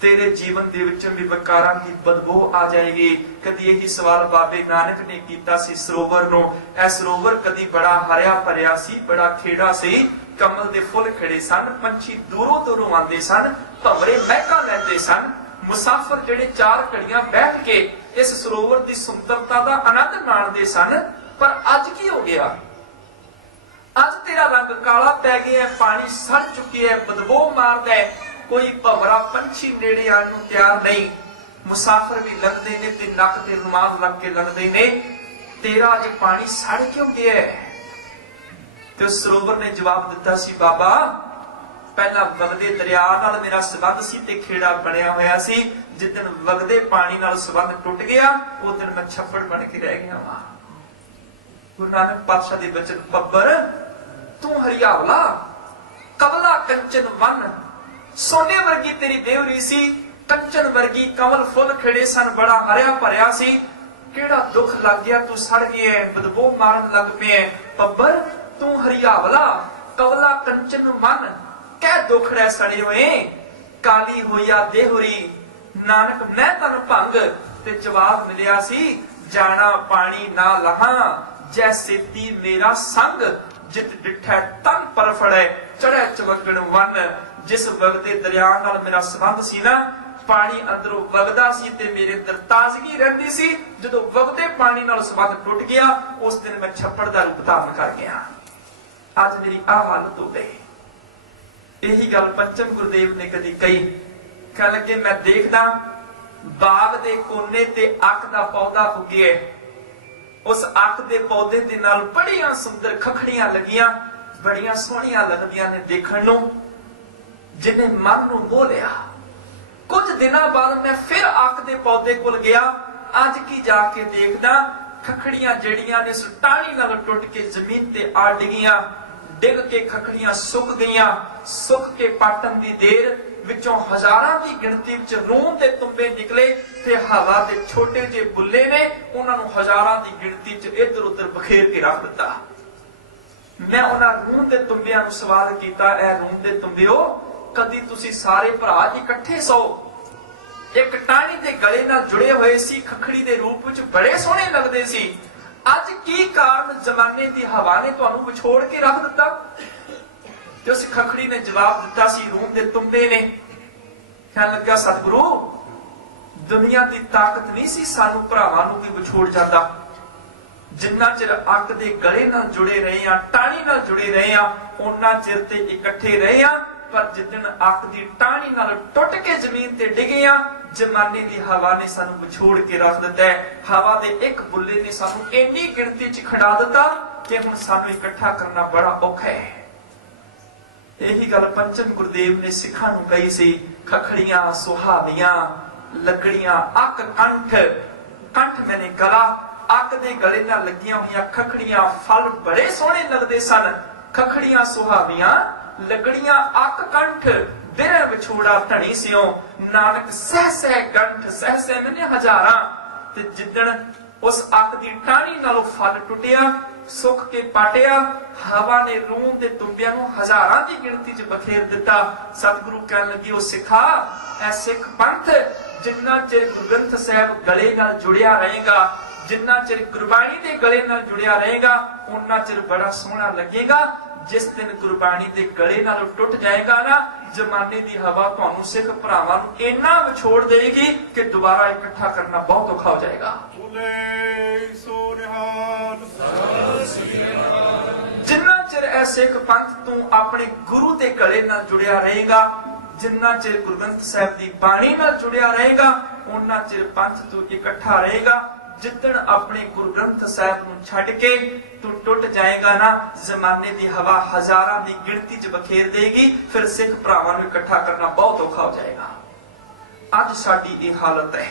ਤੇਰੇ ਜੀਵਨ ਦੇ ਵਿੱਚ ਵੀ ਵਿਕਾਰਾਂ ਦੀ ਬਦਬੂ ਆ ਜਾਏਗੀ। ਕਦੀ ਇਹੀ ਸਵਾਲ ਬਾਬੇ ਨਾਨਕ ਨੇ ਕੀਤਾ ਸੀ ਸਰੋਵਰ ਨੂੰ। ਇਹ ਸਰੋਵਰ ਕਦੀ ਬੜਾ ਹਰਿਆ ਭਰਿਆ ਸੀ, ਬੜਾ ਖੇੜਾ ਸੀ, ਕਮਲ ਦੇ ਫੁੱਲ ਖਿੜੇ ਸਨ, ਪੰਛੀ ਦੂਰੋਂ ਦੂਰੋਂ ਆਉਂਦੇ ਸਨ, ਭੰਵਰੇ ਮਹਿਕਾ ਲੈਂਦੇ ਸਨ। ਮੁਸਾਫਰ ਜਿਹੜੇ 4 ਘੜੀਆਂ ਬੈਠ ਕੇ ਇਸ ਸਰੋਵਰ ਦੀ ਸੁੰਦਰਤਾ ਦਾ ਆਨੰਦ ਮਾਣਦੇ ਸਨ। ਪਰ ਅੱਜ ਕੀ ਹੋ ਗਿਆ? ਅੱਜ ਤੇਰਾ ਰੰਗ ਕਾਲਾ ਪੈ ਗਿਆ, ਪਾਣੀ ਸੜ ਚੁੱਕਿਆ, ਬਦਬੂ ਮਾਰਦਾ ਹੈ, ਕੋਈ ਭੰਵਰਾ ਪੰਛੀ ਨੇੜੇ ਆਉਣ ਨੂੰ ਤਿਆਰ ਨਹੀਂ। ਮੁਸਾਫਰ ਵੀ ਲੰਘਦੇ ਨੇ ਤੇ ਨੱਕ ਤੇ ਰੁਮਾਲ ਲੱਗ ਕੇ ਲੰਘਦੇ ਨੇ, ਤੇਰਾ ਇਹ ਪਾਣੀ ਸੜ ਕਿਉਂ ਗਿਆ? ਤੇ ਉਸ ਸਰੋਵਰ ਨੇ ਜਵਾਬ ਦਿੱਤਾ ਸੀ, ਬਾਬਾ ਪਹਿਲਾਂ ਵਗਦੇ ਦਰਿਆ ਨਾਲ ਮੇਰਾ ਸੰਬੰਧ ਸੀ ਤੇ ਖੇੜਾ ਬਣਿਆ ਹੋਇਆ ਸੀ। ਜਿਸ ਦਿਨ ਵਗਦੇ ਪਾਣੀ ਨਾਲ ਸੰਬੰਧ ਟੁੱਟ ਗਿਆ, ਉਸ ਦਿਨ ਮੈਂ ਛੱਪੜ ਬਣ ਕੇ ਰਹਿ ਗਿਆ ਵਾਂ। ਗੁਰੂ ਨਾਨਕ ਪਾਤਸ਼ਾਹ ਦੇ ਬਚਨ, ਬੱਬਰ ਤੂੰ ਹਰਿਆਵਲਾ, ਕਮਲਾ ਕੰਚਨ ਵਨ, ਸੋਨੇ ਵਰਗੀ ਤੇਰੀ ਦੇਵਰੀ ਸੀ, ਕੰਚਨ ਵਰਗੀ ਕਮਲ ਫੁੱਲ ਖਿੜੇ ਸਨ, ਬੜਾ ਹਰਿਆ ਭਰਿਆ ਸੀ। ਕਿਹੜਾ ਦੁੱਖ ਲੱਗ ਗਿਆ, ਤੂੰ ਸੜ ਗਿਆ, ਬਦਬੂ ਮਾਰਨ ਲੱਗ ਪਿਆ। ਬੱਬਰ ਤੂੰ ਹਰਿਆਵਲਾ, ਕਮਲਾ ਕੰਚਨ ਵਨ, ਕਹਿ ਦੁਖੜੇ ਸੜੇ ਹੋਏ, ਕਾਲੀ ਹੋਇਆ ਦੇਹੁਰੀ, ਨਾਨਕ ਮੈਂ ਤਨ ਭੰਗ। ਤੇ ਜਵਾਬ ਮਿਲਿਆ ਸੀ, ਜਾਣਾ ਪਾਣੀ ਨਾ ਲਹਾ, ਜੈਸੇ ਤੀ ਮੇਰਾ ਸੰਗ, ਜਿਤ ਡਿਠੈ ਤਨ ਪਰ ਫੜੈ, ਚੜ੍ਹੈ ਚਵਗਣ ਵਨ। ਜਿਸ ਵਗਦੇ ਦਰਿਆ ਨਾਲ ਮੇਰਾ ਸੰਬੰਧ ਸੀ ਨਾ, ਪਾਣੀ ਅੰਦਰੋਂ ਵਗਦਾ ਸੀ ਤੇ ਮੇਰੇ ਅੰਦਰ ਤਾਜ਼ਗੀ ਰਹਿੰਦੀ ਸੀ। ਜਦੋਂ ਵਗਦੇ ਪਾਣੀ ਨਾਲ ਸੰਬੰਧ ਟੁੱਟ ਗਿਆ, ਉਸ ਦਿਨ ਮੈਂ ਛੱਪੜ ਦਾ ਰੂਪ ਧਾਰਨ ਕਰ ਗਿਆ। ਅੱਜ ਮੇਰੀ ਆਹ ਹਾਲਤ ਹੋ ਗਈ। ਇਹੀ ਗੱਲ ਪੰਚਮ ਗੁਰਦੇਵ ਨੇ ਕਦੀ ਕਹੀ। ਕਹਿਣ ਲੱਗੇ, ਮੈਂ ਦੇਖਦਾ ਬਾਗ ਦੇ ਕੋਨੇ ਤੇ ਅੱਕ ਦਾ ਪੌਦਾ ਉੱਗਿਆ, ਉਸ ਅੱਕ ਦੇ ਪੌਦੇ ਦੇ ਨਾਲ ਬੜੀਆਂ ਸੁੰਦਰ ਖਖੜੀਆਂ ਲੱਗੀਆਂ, ਬੜੀਆਂ ਸੋਹਣੀਆਂ ਲੱਗਦੀਆਂ ਨੇ ਦੇਖਣ ਨੂੰ, ਜਿਹਨੇ ਮਨ ਨੂੰ ਮੋਹ ਲਿਆ। ਕੁਝ ਦਿਨਾਂ ਬਾਅਦ ਮੈਂ ਫਿਰ ਅੱਕ ਦੇ ਪੌਦੇ ਕੋਲ ਗਿਆ। ਅੱਜ ਕੀ ਜਾ ਕੇ ਦੇਖਦਾ, ਖਖੜੀਆਂ ਜਿਹੜੀਆਂ ਨੇ ਟਾਹਣੀ ਨਾਲ ਟੁੱਟ ਕੇ ਜ਼ਮੀਨ ਤੇ ਆ ਡਿੱਗੀਆਂ, ਡਿੱਗ ਕੇ ਖਖੜੀਆਂ ਸੁੱਕ ਗਈਆਂ। ਸੁੱਕ ਕੇ ਪਾਟਣ ਦੀ ਦੇਰ ਵਿੱਚੋਂ ਹਜ਼ਾਰਾਂ ਦੀ ਗਿਣਤੀ ਵਿੱਚ ਰੂੰ ਦੇ ਤੁੰਬੇ ਨਿਕਲੇ ਤੇ ਹਵਾ ਦੇ ਛੋਟੇ ਜਿਹੇ ਬੁੱਲੇ ਨੇ ਉਹਨਾਂ ਨੂੰ ਹਜ਼ਾਰਾਂ ਦੀ ਗਿਣਤੀ ਵਿੱਚ ਇੱਧਰ ਉੱਧਰ ਬਖੇਰ ਕੇ ਰੱਖ ਦਿੱਤਾ। ਮੈਂ ਉਹਨਾਂ ਰੂੰ ਦੇ ਤੁੰਬਿਆਂ ਨੂੰ ਸਵਾਲ ਕੀਤਾ, ਇਹ ਰੂੰ ਦੇ ਤੁੰਬਿਓ, ਕਦੀ ਤੁਸੀਂ ਸਾਰੇ ਭਰਾ ਇਕੱਠੇ ਸੋ, ਇੱਕ ਟਾਹਣੀ ਦੇ ਗਲੇ ਨਾਲ ਜੁੜੇ ਹੋਏ ਸੀ, ਖਖੜੀ ਦੇ ਰੂਪ ਵਿੱਚ ਬੜੇ ਸੋਹਣੇ ਲੱਗਦੇ ਸੀ। ਅੱਜ ਕੀ ਕਾਰਨ ਜ਼ਮਾਨੇ ਦੀ ਹਵਾ ਨੇ ਤੁਹਾਨੂੰ ਵਿਛੋੜ ਕੇ ਰੱਖ ਦਿੱਤਾ? ਤੇ ਉਸ ਖਖੜੀ ਨੇ ਜਵਾਬ ਦਿੱਤਾ ਸੀ, ਰੂਹ ਦੇ ਤੁੰਬੇ ਨੇ। ਕਹਿਣ ਲੱਗਾ, ਸਤਿਗੁਰੂ ਦੁਨੀਆ ਦੀ ਤਾਕਤ ਨਹੀਂ ਸੀ ਸਾਨੂੰ ਭਰਾਵਾਂ ਨੂੰ ਵੀ ਵਿਛੋੜ ਜਾਂਦਾ। ਜਿੰਨਾ ਚਿਰ ਅੱਗ ਦੇ ਗਲੇ ਨਾਲ ਜੁੜੇ ਰਹੇ ਆ, ਟਾਹਣੀ ਨਾਲ ਜੁੜੇ ਰਹੇ ਆ, ਉਹਨਾਂ ਚਿਰ ਤੇ ਇਕੱਠੇ ਰਹੇ ਆ। ਪਰ ਜਿੱਦਣ ਅੱਗ ਦੀ ਟਾਹਣੀ ਨਾਲ ਟੁੱਟ ਕੇ ਜ਼ਮੀਨ ਤੇ ਡਿੱਗੇ ਆ, ਜ਼ਮਾਨੇ ਦੀ ਹਵਾ ਨੇ ਸਾਨੂੰ ਵਿਛੋੜ ਕੇ ਰੱਖ ਦਿੱਤਾ ਹੈ। ਹਵਾ ਦੇ ਇੱਕ ਬੁੱਲੇ ਨੇ ਸਾਨੂੰ ਇੰਨੀ ਗਿਣਤੀ 'ਚ ਖੜਾ ਦਿੱਤਾ ਕਿ ਹੁਣ ਸਾਨੂੰ ਇਕੱਠਾ ਕਰਨਾ ਬੜਾ ਔਖਾ ਹੈ। ਇਹੀ ਗੱਲ ਪੰਚਮ ਗੁਰਦੇਵ ਨੇ ਸਿੱਖਾਂ ਨੂੰ ਕਹੀ ਸੀ, ਖਖੜੀਆਂ ਸੁਹਾਵੀਆਂ ਲੱਗੜੀਆਂ ਅੱਕ ਕੰਠ, ਕੰਠ ਮੈਨੇ ਗਲਾ। ਅੱਗ ਦੇ ਗਲੇ ਨਾਲ ਲੱਗੀਆਂ ਹੋਈਆਂ ਖਖੜੀਆਂ ਫਲ ਬੜੇ ਸੋਹਣੇ ਲੱਗਦੇ ਸਨ। ਖਖੜੀਆਂ ਸੁਹਾਵੀਆਂ ਲੱਗੜੀਆਂ ਅੱਕ ਕੰਠ, ਬਿਰਹ ਵਿਛੋੜਾ ਧਣੀ ਸਿਓ, ਨਾਨਕ ਸਹਿ ਸਹਿ ਕੰਠ, ਸਹਿ ਸਹਿ ਮੈਨੇ ਹਜ਼ਾਰਾਂ। ਤੇ ਜਿੱਦਣ ਉਸ ਅੱਗ ਦੀ ਟਾਹਣੀ ਨਾਲੋਂ ਫਲ ਟੁੱਟਿਆ, ਸੁੱਕ ਕੇ ਪਾਟਿਆ, ਹਵਾ ਨੇ ਰੂਹ ਦੇ ਤੁੰਬਿਆਂ ਨੂੰ ਹਜ਼ਾਰਾਂ ਦੀ ਗਿਣਤੀ 'ਚ ਬਖੇਰ ਦਿੱਤਾ। ਸਤਿਗੁਰੂ ਕਹਿਣ ਲੱਗੇ, ਉਹ ਸਿੱਖਾ, ਐ ਸਿੱਖ ਪੰਥ, ਜਿੰਨਾ ਚਿਰ ਗੁਰੂ ਗ੍ਰੰਥ ਸਾਹਿਬ ਗਲੇ ਨਾਲ ਜੁੜਿਆ ਰਹੇਗਾ, ਜਿੰਨਾ ਚਿਰ ਗੁਰਬਾਣੀ ਦੇ ਗਲੇ ਨਾਲ ਜੁੜਿਆ ਰਹੇਗਾ, ਉਹਨਾਂ ਚਿਰ ਬੜਾ ਸੋਹਣਾ ਲੱਗੇਗਾ। ਜਿਸ ਦਿਨ ਗੁਰਬਾਣੀ ਦੇ ਗਲੇ ਨਾਲ ਟੁੱਟ ਜਾਏਗਾ ਨਾ, ਜ਼ਮਾਨੇ ਦੀ ਹਵਾ ਤੁਹਾਨੂੰ ਸਿੱਖ ਭਰਾਵਾਂ ਨੂੰ ਇੰਨਾ ਵਿਛੋੜ ਦੇਗੀ ਕਿ ਦੁਬਾਰਾ ਇਕੱਠਾ ਕਰਨਾ ਬਹੁਤ ਔਖਾ ਹੋ ਜਾਏਗਾ। ਬੋਲੇ ਸੋ ਨਿਹਾਲ। ਜਿੰਨਾ ਚਿਰ ਇਹ ਸਿੱਖ ਪੰਥ ਤੂੰ ਆਪਣੇ ਗੁਰੂ ਦੇ ਗਲੇ ਨਾਲ ਜੁੜਿਆ ਰਹੇਗਾ, ਜਿੰਨਾ ਚਿਰ ਗੁਰੂ ਗ੍ਰੰਥ ਸਾਹਿਬ ਦੀ ਬਾਣੀ ਨਾਲ ਜੁੜਿਆ ਰਹੇਗਾ, ਉਹਨਾਂ ਚਿਰ ਪੰਥ ਤੂੰ ਇਕੱਠਾ ਰਹੇਗਾ। ਜਿੱਦਣ ਆਪਣੇ ਗੁਰੂ ਗ੍ਰੰਥ ਸਾਹਿਬ ਨੂੰ ਛੱਡ ਕੇ ਤੂੰ ਟੁੱਟ ਜਾਏਗਾ ਨਾ, ਜ਼ਮਾਨੇ ਦੀ ਹਵਾ ਹਜ਼ਾਰਾਂ ਦੀ ਗਿਣਤੀ 'ਚ ਬਖੇਰ ਦੇਗੀ, ਫਿਰ ਸਿੱਖ ਭਰਾਵਾਂ ਨੂੰ ਇਕੱਠਾ ਕਰਨਾ ਬਹੁਤ ਔਖਾ ਹੋ ਜਾਏਗਾ। ਅੱਜ ਸਾਡੀ ਇਹ ਹਾਲਤ ਹੈ।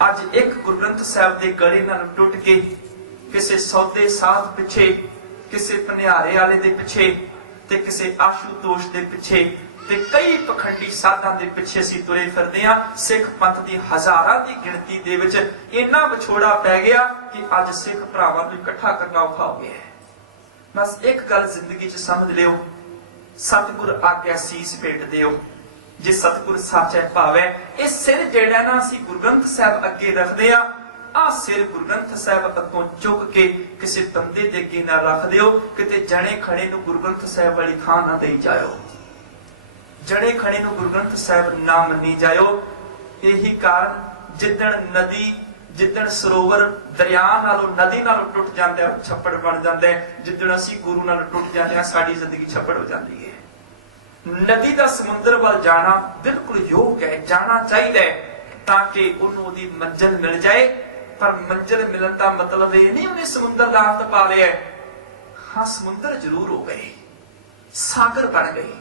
ਅੱਜ ਇੱਕ ਗੁਰੂ ਗ੍ਰੰਥ ਸਾਹਿਬ ਦੇ ਗਲੇ ਨਾਲ ਟੁੱਟ ਕੇ ਕਿਸੇ ਸੌਦੇ ਸਾਧ ਪਿੱਛੇ, ਕਿਸੇ ਭਨਿਆਰੇ ਵਾਲੇ ਦੇ ਪਿੱਛੇ ਤੇ ਕਿਸੇ ਆਸ਼ੂਤੋਸ਼ ਦੇ ਪਿੱਛੇ ਤੇ ਕਈ ਪਖੰਡੀ ਸਾਧਾਂ ਦੇ ਪਿੱਛੇ ਅਸੀਂ ਤੁਰੇ ਫਿਰਦੇ ਹਾਂ। ਸਿੱਖ ਪੰਥ ਦੀ ਹਜ਼ਾਰਾਂ ਦੀ ਗਿਣਤੀ ਦੇ ਵਿੱਚ ਇੰਨਾ ਵਿਛੋੜਾ ਪੈ ਗਿਆ ਕਿ ਅੱਜ ਸਿੱਖ ਭਰਾਵਾਂ ਨੂੰ ਇਕੱਠਾ ਕਰਨਾ ਔਖਾ ਹੋ ਗਿਆ ਹੈ। ਬਸ ਇੱਕ ਗੱਲ ਜ਼ਿੰਦਗੀ 'ਚ ਸਮਝ ਲਿਓ, ਸਤਿਗੁਰ ਆਗਿਆ ਸੀਸ ਭੇਟ ਦਿਓ। ਜੇ ਸਤਿਗੁਰ ਸਾਚੈ ਭਾਵੈ, ਇਹ ਸਿਰ ਜਿਹੜਾ ਨਾ ਅਸੀਂ ਗੁਰੂ ਗ੍ਰੰਥ ਸਾਹਿਬ ਅੱਗੇ ਰੱਖਦੇ ਆ, ਆ ਸਿਰ ਗੁਰੂ ਗ੍ਰੰਥ ਸਾਹਿਬ ਅੱਗੋਂ ਚੁੱਕ ਕੇ ਕਿਸੇ ਬੰਦੇ ਦੇ ਅੱਗੇ ਨਾ ਰੱਖ ਦਿਓ। ਕਿਤੇ ਜਣੇ ਖਣੇ ਨੂੰ ਗੁਰੂ ਗ੍ਰੰਥ ਸਾਹਿਬ ਵਾਲੀ ਥਾਂ ਨਾ ਦੇਈ ਜਾਇਓ, ਜਣੇ ਖਣੇ ਨੂੰ ਗੁਰੂ ਗ੍ਰੰਥ ਸਾਹਿਬ ਨਾ ਮੰਨੀ ਜਾਇਓ। ਇਹੀ ਕਾਰਨ ਜਿੱਦਣ ਨਦੀ, ਜਿੱਦਣ ਸਰੋਵਰ ਦਰਿਆ ਨਾਲੋਂ, ਨਦੀ ਨਾਲੋਂ ਟੁੱਟ ਜਾਂਦਾ ਹੈ, ਛੱਪੜ ਬਣ ਜਾਂਦਾ ਹੈ। ਜਿੱਦਣ ਅਸੀਂ ਗੁਰੂ ਨਾਲ ਟੁੱਟ ਜਾਂਦੇ ਹਾਂ, ਸਾਡੀ ਜ਼ਿੰਦਗੀ ਛੱਪੜ ਹੋ ਜਾਂਦੀ ਹੈ। ਨਦੀ ਦਾ ਸਮੁੰਦਰ ਵੱਲ ਜਾਣਾ ਬਿਲਕੁਲ ਯੋਗ ਹੈ, ਜਾਣਾ ਚਾਹੀਦਾ ਹੈ ਤਾਂ ਕਿ ਉਹਨੂੰ ਉਹਦੀ ਮੰਜ਼ਿਲ ਮਿਲ ਜਾਏ। ਪਰ ਮੰਜ਼ਿਲ ਮਿਲਣ ਦਾ ਮਤਲਬ ਇਹ ਨਹੀਂ ਉਹਨੇ ਸਮੁੰਦਰ ਦਾ ਅੰਤ ਪਾ ਲਿਆ। ਹਾਂ, ਸਮੁੰਦਰ ਜ਼ਰੂਰ ਹੋ ਗਏ, ਸਾਗਰ ਬਣ ਗਏ।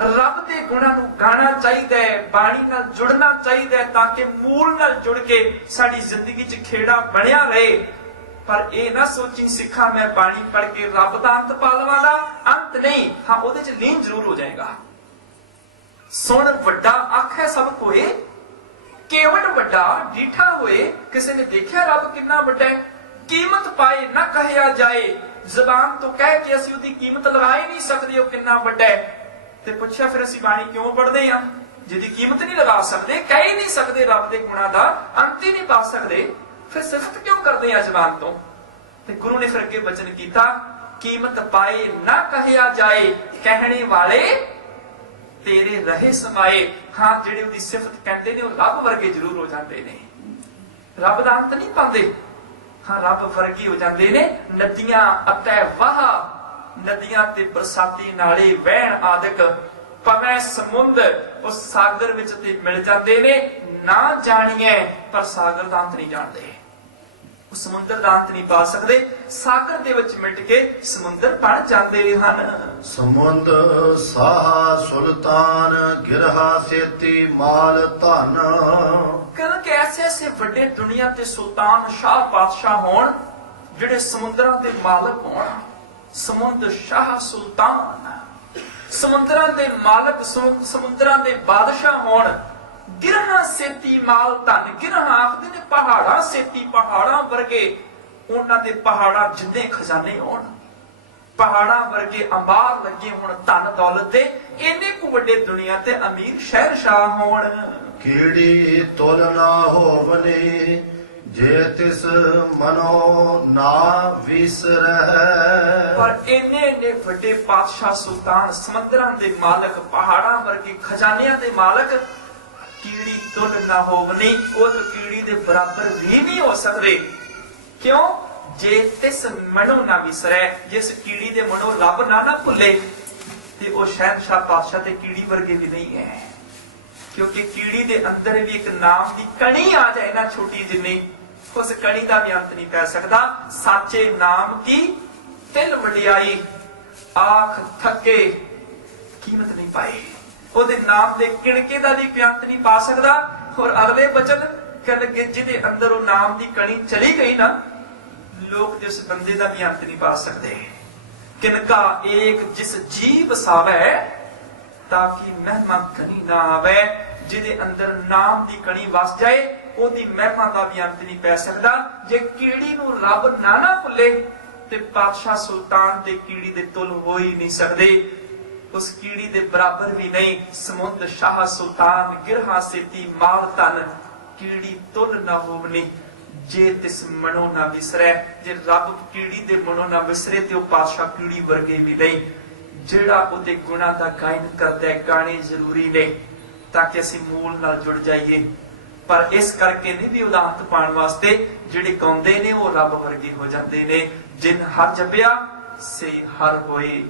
ਰੱਬ ਦੇ ਗੁਣਾਂ ਨੂੰ ਗਾਣਾ ਚਾਹੀਦਾ ਹੈ, ਬਾਣੀ ਨਾਲ ਜੁੜਨਾ ਚਾਹੀਦਾ ਹੈ ਤਾਂ ਕਿ ਮੂਲ ਨਾਲ ਜੁੜ ਕੇ ਸਾਡੀ ਜ਼ਿੰਦਗੀ 'ਚ ਖੇੜਾ ਬਣਿਆ ਰਹੇ। ਪਰ ਇਹ ਨਾ ਸੋਚੀ ਸਿੱਖਾਂ ਮੈਂ ਬਾਣੀ ਪੜ੍ਹ ਕੇ ਰੱਬ ਦਾ ਅੰਤ ਪਾ ਲਵਾਂਗਾ, ਅੰਤ ਨਹੀਂ। ਹਾਂ, ਉਹਦੇ 'ਚ ਲੀਨ ਜ਼ਰੂਰ ਹੋ ਜਾਏਗਾ। ਸੁਣ ਵੱਡਾ ਆਖੇ ਸਭ ਕੋਏ, ਕੇਵਟ ਵੱਡਾ ਡੀਠਾ ਹੋਏ। ਕਿਸੇ ਨੇ ਦੇਖਿਆ ਰੱਬ ਕਿੰਨਾ ਵੱਡਾ ਹੈ? ਕੀਮਤ ਪਾਏ ਨਾ ਕਹਿਆ ਜਾਏ। ਜ਼ਬਾਨ ਤੋਂ ਕਹਿ ਕੇ ਅਸੀਂ ਉਹਦੀ ਕੀਮਤ ਲਗਾ ਹੀ ਨਹੀਂ ਸਕਦੇ, ਉਹ ਕਿੰਨਾ ਵੱਡਾ ਹੈ। ਤੇ ਪੁੱਛਿਆ ਫਿਰ ਅਸੀਂ ਬਾਣੀ ਕਿਉਂ ਪੜ੍ਹਦੇ ਆ? ਜਿਹਦੀ ਕੀਮਤ ਨਹੀਂ ਲਗਾ ਸਕਦੇ, ਕਹਿ ਹੀ ਨਹੀਂ ਸਕਦੇ ਰੱਬ ਦੇ ਗੁਣਾਂ ਦਾ ਅੰਤ ਹੀ ਨਹੀਂ ਪਾ ਸਕਦੇ, ਫਿਰ ਸਿਫਤ ਕਿਉਂ ਕਰਦੇ ਆ ਜ਼ਬਾਨ ਤੋਂ? ਤੇ ਗੁਰੂ ਨੇ ਫਿਰ ਅੱਗੇ ਬਚਨ ਕੀਤਾ, ਕੀਮਤ ਪਾਏ ਨਾ ਕਹਿਆ ਜਾਏ, ਕਹਿਣੇ ਵਾਲੇ ਤੇਰੇ ਰਹੇ ਸਮਾਏ। ਹਾਂ, ਜਿਹੜੇ ਉਹਦੀ ਸਿਫਤ ਕਹਿੰਦੇ ਨੇ ਉਹ ਰੱਬ ਵਰਗੇ ਜ਼ਰੂਰ ਹੋ ਜਾਂਦੇ ਨੇ, ਰੱਬ ਦਾ ਅੰਤ ਨਹੀਂ ਪਾਉਂਦੇ। ਹਾਂ, ਰੱਬ ਵਰਗੇ ਹੋ ਜਾਂਦੇ ਨੇ। ਨਦੀਆਂ ਅਤੇ ਵਾਹ, ਨਦੀਆਂ ਤੇ ਬਰਸਾਤੀ ਨਾਲੇ ਵਹਿਣ ਆਦਿਕ ਪਵੈ ਸਮੁੰਦ, ਉਹ ਸਾਗਰ ਵਿੱਚ ਤੇ ਮਿਲ ਜਾਂਦੇ ਨੇ। ਨਾ ਜਾਣੀਏ ਪਰ ਸਾਗਰ ਦਾ ਅੰਤ ਨਹੀਂ ਜਾਣਦੇ, ਉਹ ਸਮੁੰਦਰ ਦਾ ਅੰਤ ਨਹੀਂ ਪਾ ਸਕਦੇ। ਸਾਗਰ ਦੇ ਵਿੱਚ ਮਿਟ ਕੇ ਸਮੁੰਦਰ ਬਣ ਜਾਂਦੇ ਹਨ। ਸਮੁੰਦ ਸਾਹ ਸੁਲਤਾਨ, ਗਿਰਹਾ ਸੇਤੀ ਮਾਲ ਧਨ। ਕਿਉਂਕਿ ਐਸੇ ਐਸੇ ਵੱਡੇ ਦੁਨੀਆ ਤੇ ਸੁਲਤਾਨ ਸ਼ਾਹ ਪਾਤਸ਼ਾਹ ਹੋਣ ਜਿਹੜੇ ਸਮੁੰਦਰਾਂ ਦੇ ਮਾਲਕ ਹੋਣ। ਸਮੁੰਦ ਸ਼ਾਹ ਸੁਲਤਾਨ, ਸਮੁੰਦਰਾਂ ਦੇ ਮਾਲਕ, ਸਮੁੰਦਰਾਂ ਦੇ ਬਾਦਸ਼ਾਹ ਹੋਣ। ਗਿਰਹਾ ਸੇਤੀ ਮਾਲ ਧਨ, ਗਿਰਹਾ ਆਖਦੇ ਨੇ ਪਹਾੜਾਂ ਸੇਤੀ, ਪਹਾੜਾਂ ਵਰਗੇ ਉਹਨਾਂ ਦੇ ਪਹਾੜਾਂ ਜਿੰਨੇ ਖਜ਼ਾਨੇ ਹੋਣ, ਪਹਾੜਾਂ ਵਰਗੇ ਅੰਬਾਰ ਲੱਗੇ ਹੋਣ ਧਨ ਦੌਲਤ ਦੇ। ਇੰਨੇ ਕੁ ਵੱਡੇ ਦੁਨੀਆ ਤੇ ਅਮੀਰ ਸ਼ਹਿਨशाह ਹੋਣ। ਕੀੜੀ ਤੁਲ ਨਾ ਹੋਵਨੇ, ਜੇ ਤਿਸ ਮਨੋ ਨਾ ਵਿਸਰੈ। ਪਰ ਇੰਨੇ ਵੱਡੇ ਪਾਤਸ਼ਾਹ ਸੁਲਤਾਨ, ਸਮੁੰਦਰਾਂ ਦੇ ਮਾਲਕ, ਪਹਾੜਾਂ ਵਰਗੇ ਖਜ਼ਾਨਿਆਂ ਦੇ ਮਾਲਕ, ਕੀੜੀ ਤੁਲ ਨਾ ਹੋਵਨੀ, ਉਹ ਇੱਕ ਕੀੜੀ ਦੇ ਬਰਾਬਰ ਵੀ ਨਹੀਂ ਹੋ ਸਕਦੇ। ਕਿਉਂ? ਜੇ ਤਿਸ ਮਨੋ ਨਾ ਵਿਸਰੈ, ਜਿਸ ਕੀੜੀ ਦੇ ਮਨੋਂ ਰੱਬ ਨਾ ਭੁੱਲੇ, ਤੇ ਉਹ ਸ਼ਹਿਨशाह ਪਾਤਸ਼ਾਹ ਤੇ ਕੀੜੀ ਵਰਗੇ ਵੀ ਨਹੀਂ ਹੈ। ਕਿਉਂਕਿ ਕੀੜੀ ਦੇ ਅੰਦਰ ਵੀ ਇੱਕ ਨਾਮ ਦੀ ਕਣੀ ਆ ਜਾਏ ਨਾ, ਛੋਟੀ ਜਿੰਨੀ, ਉਸ ਕਣੀ ਦਾ ਵੀ ਅੰਤ ਨਹੀਂ ਪੈ ਸਕਦਾ। ਸਾਚੇ ਨਾਮ ਕੀ ਤਿਲ ਵਡਿਆਈ, ਆਖ ਥੱਕੇ ਕੀਮਤ ਨਹੀਂ ਪਾਈ। ਉਹਦੇ ਨਾਮ ਦੇ ਕਿਣਕੇ ਦਾ ਵੀ ਅੰਤ ਨਹੀਂ ਪਾ ਸਕਦਾ। ਔਰ ਅਗਲੇ ਬਚਨ ਕਿ ਜਿਹਦੇ ਅੰਦਰ ਉਹ ਨਾਮ ਦੀ ਕਣੀ ਚਲੀ ਗਈ ਨਾ, ਲੋਕ ਜਿਸ ਬੰਦੇ ਦਾ ਵੀ ਅੰਤ ਨਹੀਂ ਪਾ ਸਕਦੇ। ਕਿਨਕਾ ਏਕ ਜਿਸ ਜੀ ਵਸਾਵੇ, ਤਾਂ ਕਿ ਮਹਿਮਾ ਕਣੀ ਨਾ ਆਵੇ। ਜਿਹਦੇ ਅੰਦਰ ਨਾਮ ਦੀ ਕਣੀ ਵਸ ਜਾਏ, ਉਹਦੀ ਮਹਿਮਾ ਦਾ ਵੀ ਅੰਤ ਨਹੀਂ ਪੈ ਸਕਦਾ। ਜੇ ਕੀੜੀ ਨੂੰ ਰੱਬ ਨਾ ਭੁੱਲੇ, ਤੇ ਪਾਤਸ਼ਾਹ ਸੁਲਤਾਨ ਤੇ ਕੀੜੀ ਦੇ ਤੁਲ ਹੋ ਹੀ ਨਹੀਂ ਸਕਦੇ, ਉਸ ਕੀੜੀ ਦੇ ਬਰਾਬਰ ਵੀ ਨਹੀਂ। ਸਮੁੰਦ ਸ਼ਾਹ ਸੁਲਤਾਨ, ਗਿਰਹਾ ਸੇਤੀ ਮਾਲ ਧਨ, ਕੀੜੀ ਤੁਲ ਨਾ ਹੋਵਨੀ, ਜੇ ਤਿਸ ਮਨੋ ਨਾ ਵਿਸਰੈ। ਜੇ ਰੱਬ ਕੀੜੀ ਦੇ ਮਨੋਂ ਨਾ ਵਿਸਰੇ ਤੇ ਉਹ ਪਾਤਸ਼ਾਹ ਕੀੜੀ ਵਰਗੇ ਵੀ ਨਹੀਂ। ਜਿਹੜਾ ਉਹਦੇ ਗੁਣਾਂ ਦਾ ਗਾਇਨ ਕਰਦਾ ਹੈ, ਗਾਣੇ ਜ਼ਰੂਰੀ ਨੇ ਤਾਂ ਕਿ ਅਸੀਂ ਮੂਲ ਨਾਲ ਜੁੜ ਜਾਈਏ। ਪਰ ਇਸ ਕਰਕੇ ਨਹੀਂ ਵੀ ਉਹਦਾ ਅੰਤ ਪਾਉਣ ਵਾਸਤੇ। ਜਿਹੜੇ ਗਾਉਂਦੇ ਨੇ ਉਹ ਰੱਬ ਵਰਗੇ ਹੋ ਜਾਂਦੇ ਨੇ। ਜਿਨ ਹਰ ਜਪਿਆ ਸੇ ਹਰ ਹੋਏ,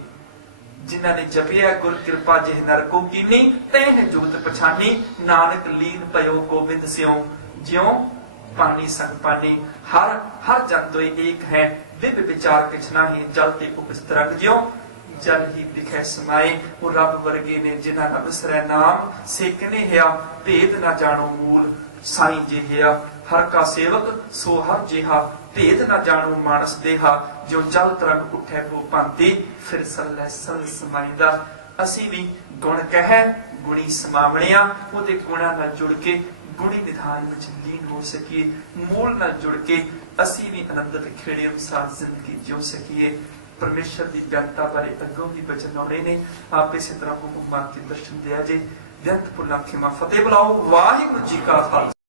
ਜਿਨ੍ਹਾਂ ਨੇ ਜਪਿਆ ਗੁਰ ਕਿਰਪਾ ਜਿਹ ਨਰ ਕੋ ਕੀਨੀ, ਤੈਹ ਜੁਗਤ ਪਛਾਨੀ, ਨਾਨਕ ਲੀਨ ਭਇਓ ਗੋਬਿੰਦ ਸਿਉ, ਜਿਉ पानी संग पानी। हर हर जन तो एक है, विभ विचार किछ नाही, जल ते उपज तरंग ज्यों जल ही दिखै समाए। वो रब वर्गे ने जिन्हां ना बिसरै नाम, सेकने हिया भेद ना जानो मूल, साईं जे हिया हर का सेवक सो हर जिहा, भेद ना जानो मानस देहा, जो जल तरंग उठै हो भांति, फिर सल्लै सल समाईंदा। असी भी गुण कहै गुणी समावणिया, ਉਹਦੇ ਗੁਣਾਂ ਨਾਲ ਜੁੜ ਕੇ ਗੁਣੀ ਨਿਧਾਨ ਵਿੱਚ ਲੀਨ ਹੋ ਸਕੀਏ, ਮੂਲ ਨਾਲ ਜੁੜ ਕੇ ਅਸੀਂ ਵੀ ਆਨੰਦਿਤ ਖੇੜੇ ਅਨੁਸਾਰ ਜ਼ਿੰਦਗੀ ਜਿਉ ਸਕੀਏ। ਪਰਮੇਸ਼ਰ ਦੀ ਜਨਤਾ ਬਾਰੇ ਅੱਗੋਂ ਵੀ ਬਚਨ ਆਉਣੇ ਨੇ, ਆਪ ਇਸੇ ਤਰ੍ਹਾਂ ਹੁਕਮ ਮੰਨ ਕੇ ਦਰਸ਼ਨ ਦਿਆ ਜੇ। ਬੇਅੰਤ ਭੁੱਲਾਂ ਖਿਮਾ ਫਤਿਹ ਬੁਲਾਓ। ਵਾਹਿਗੁਰੂ ਜੀ ਕਾ ਖਾਲਸਾ।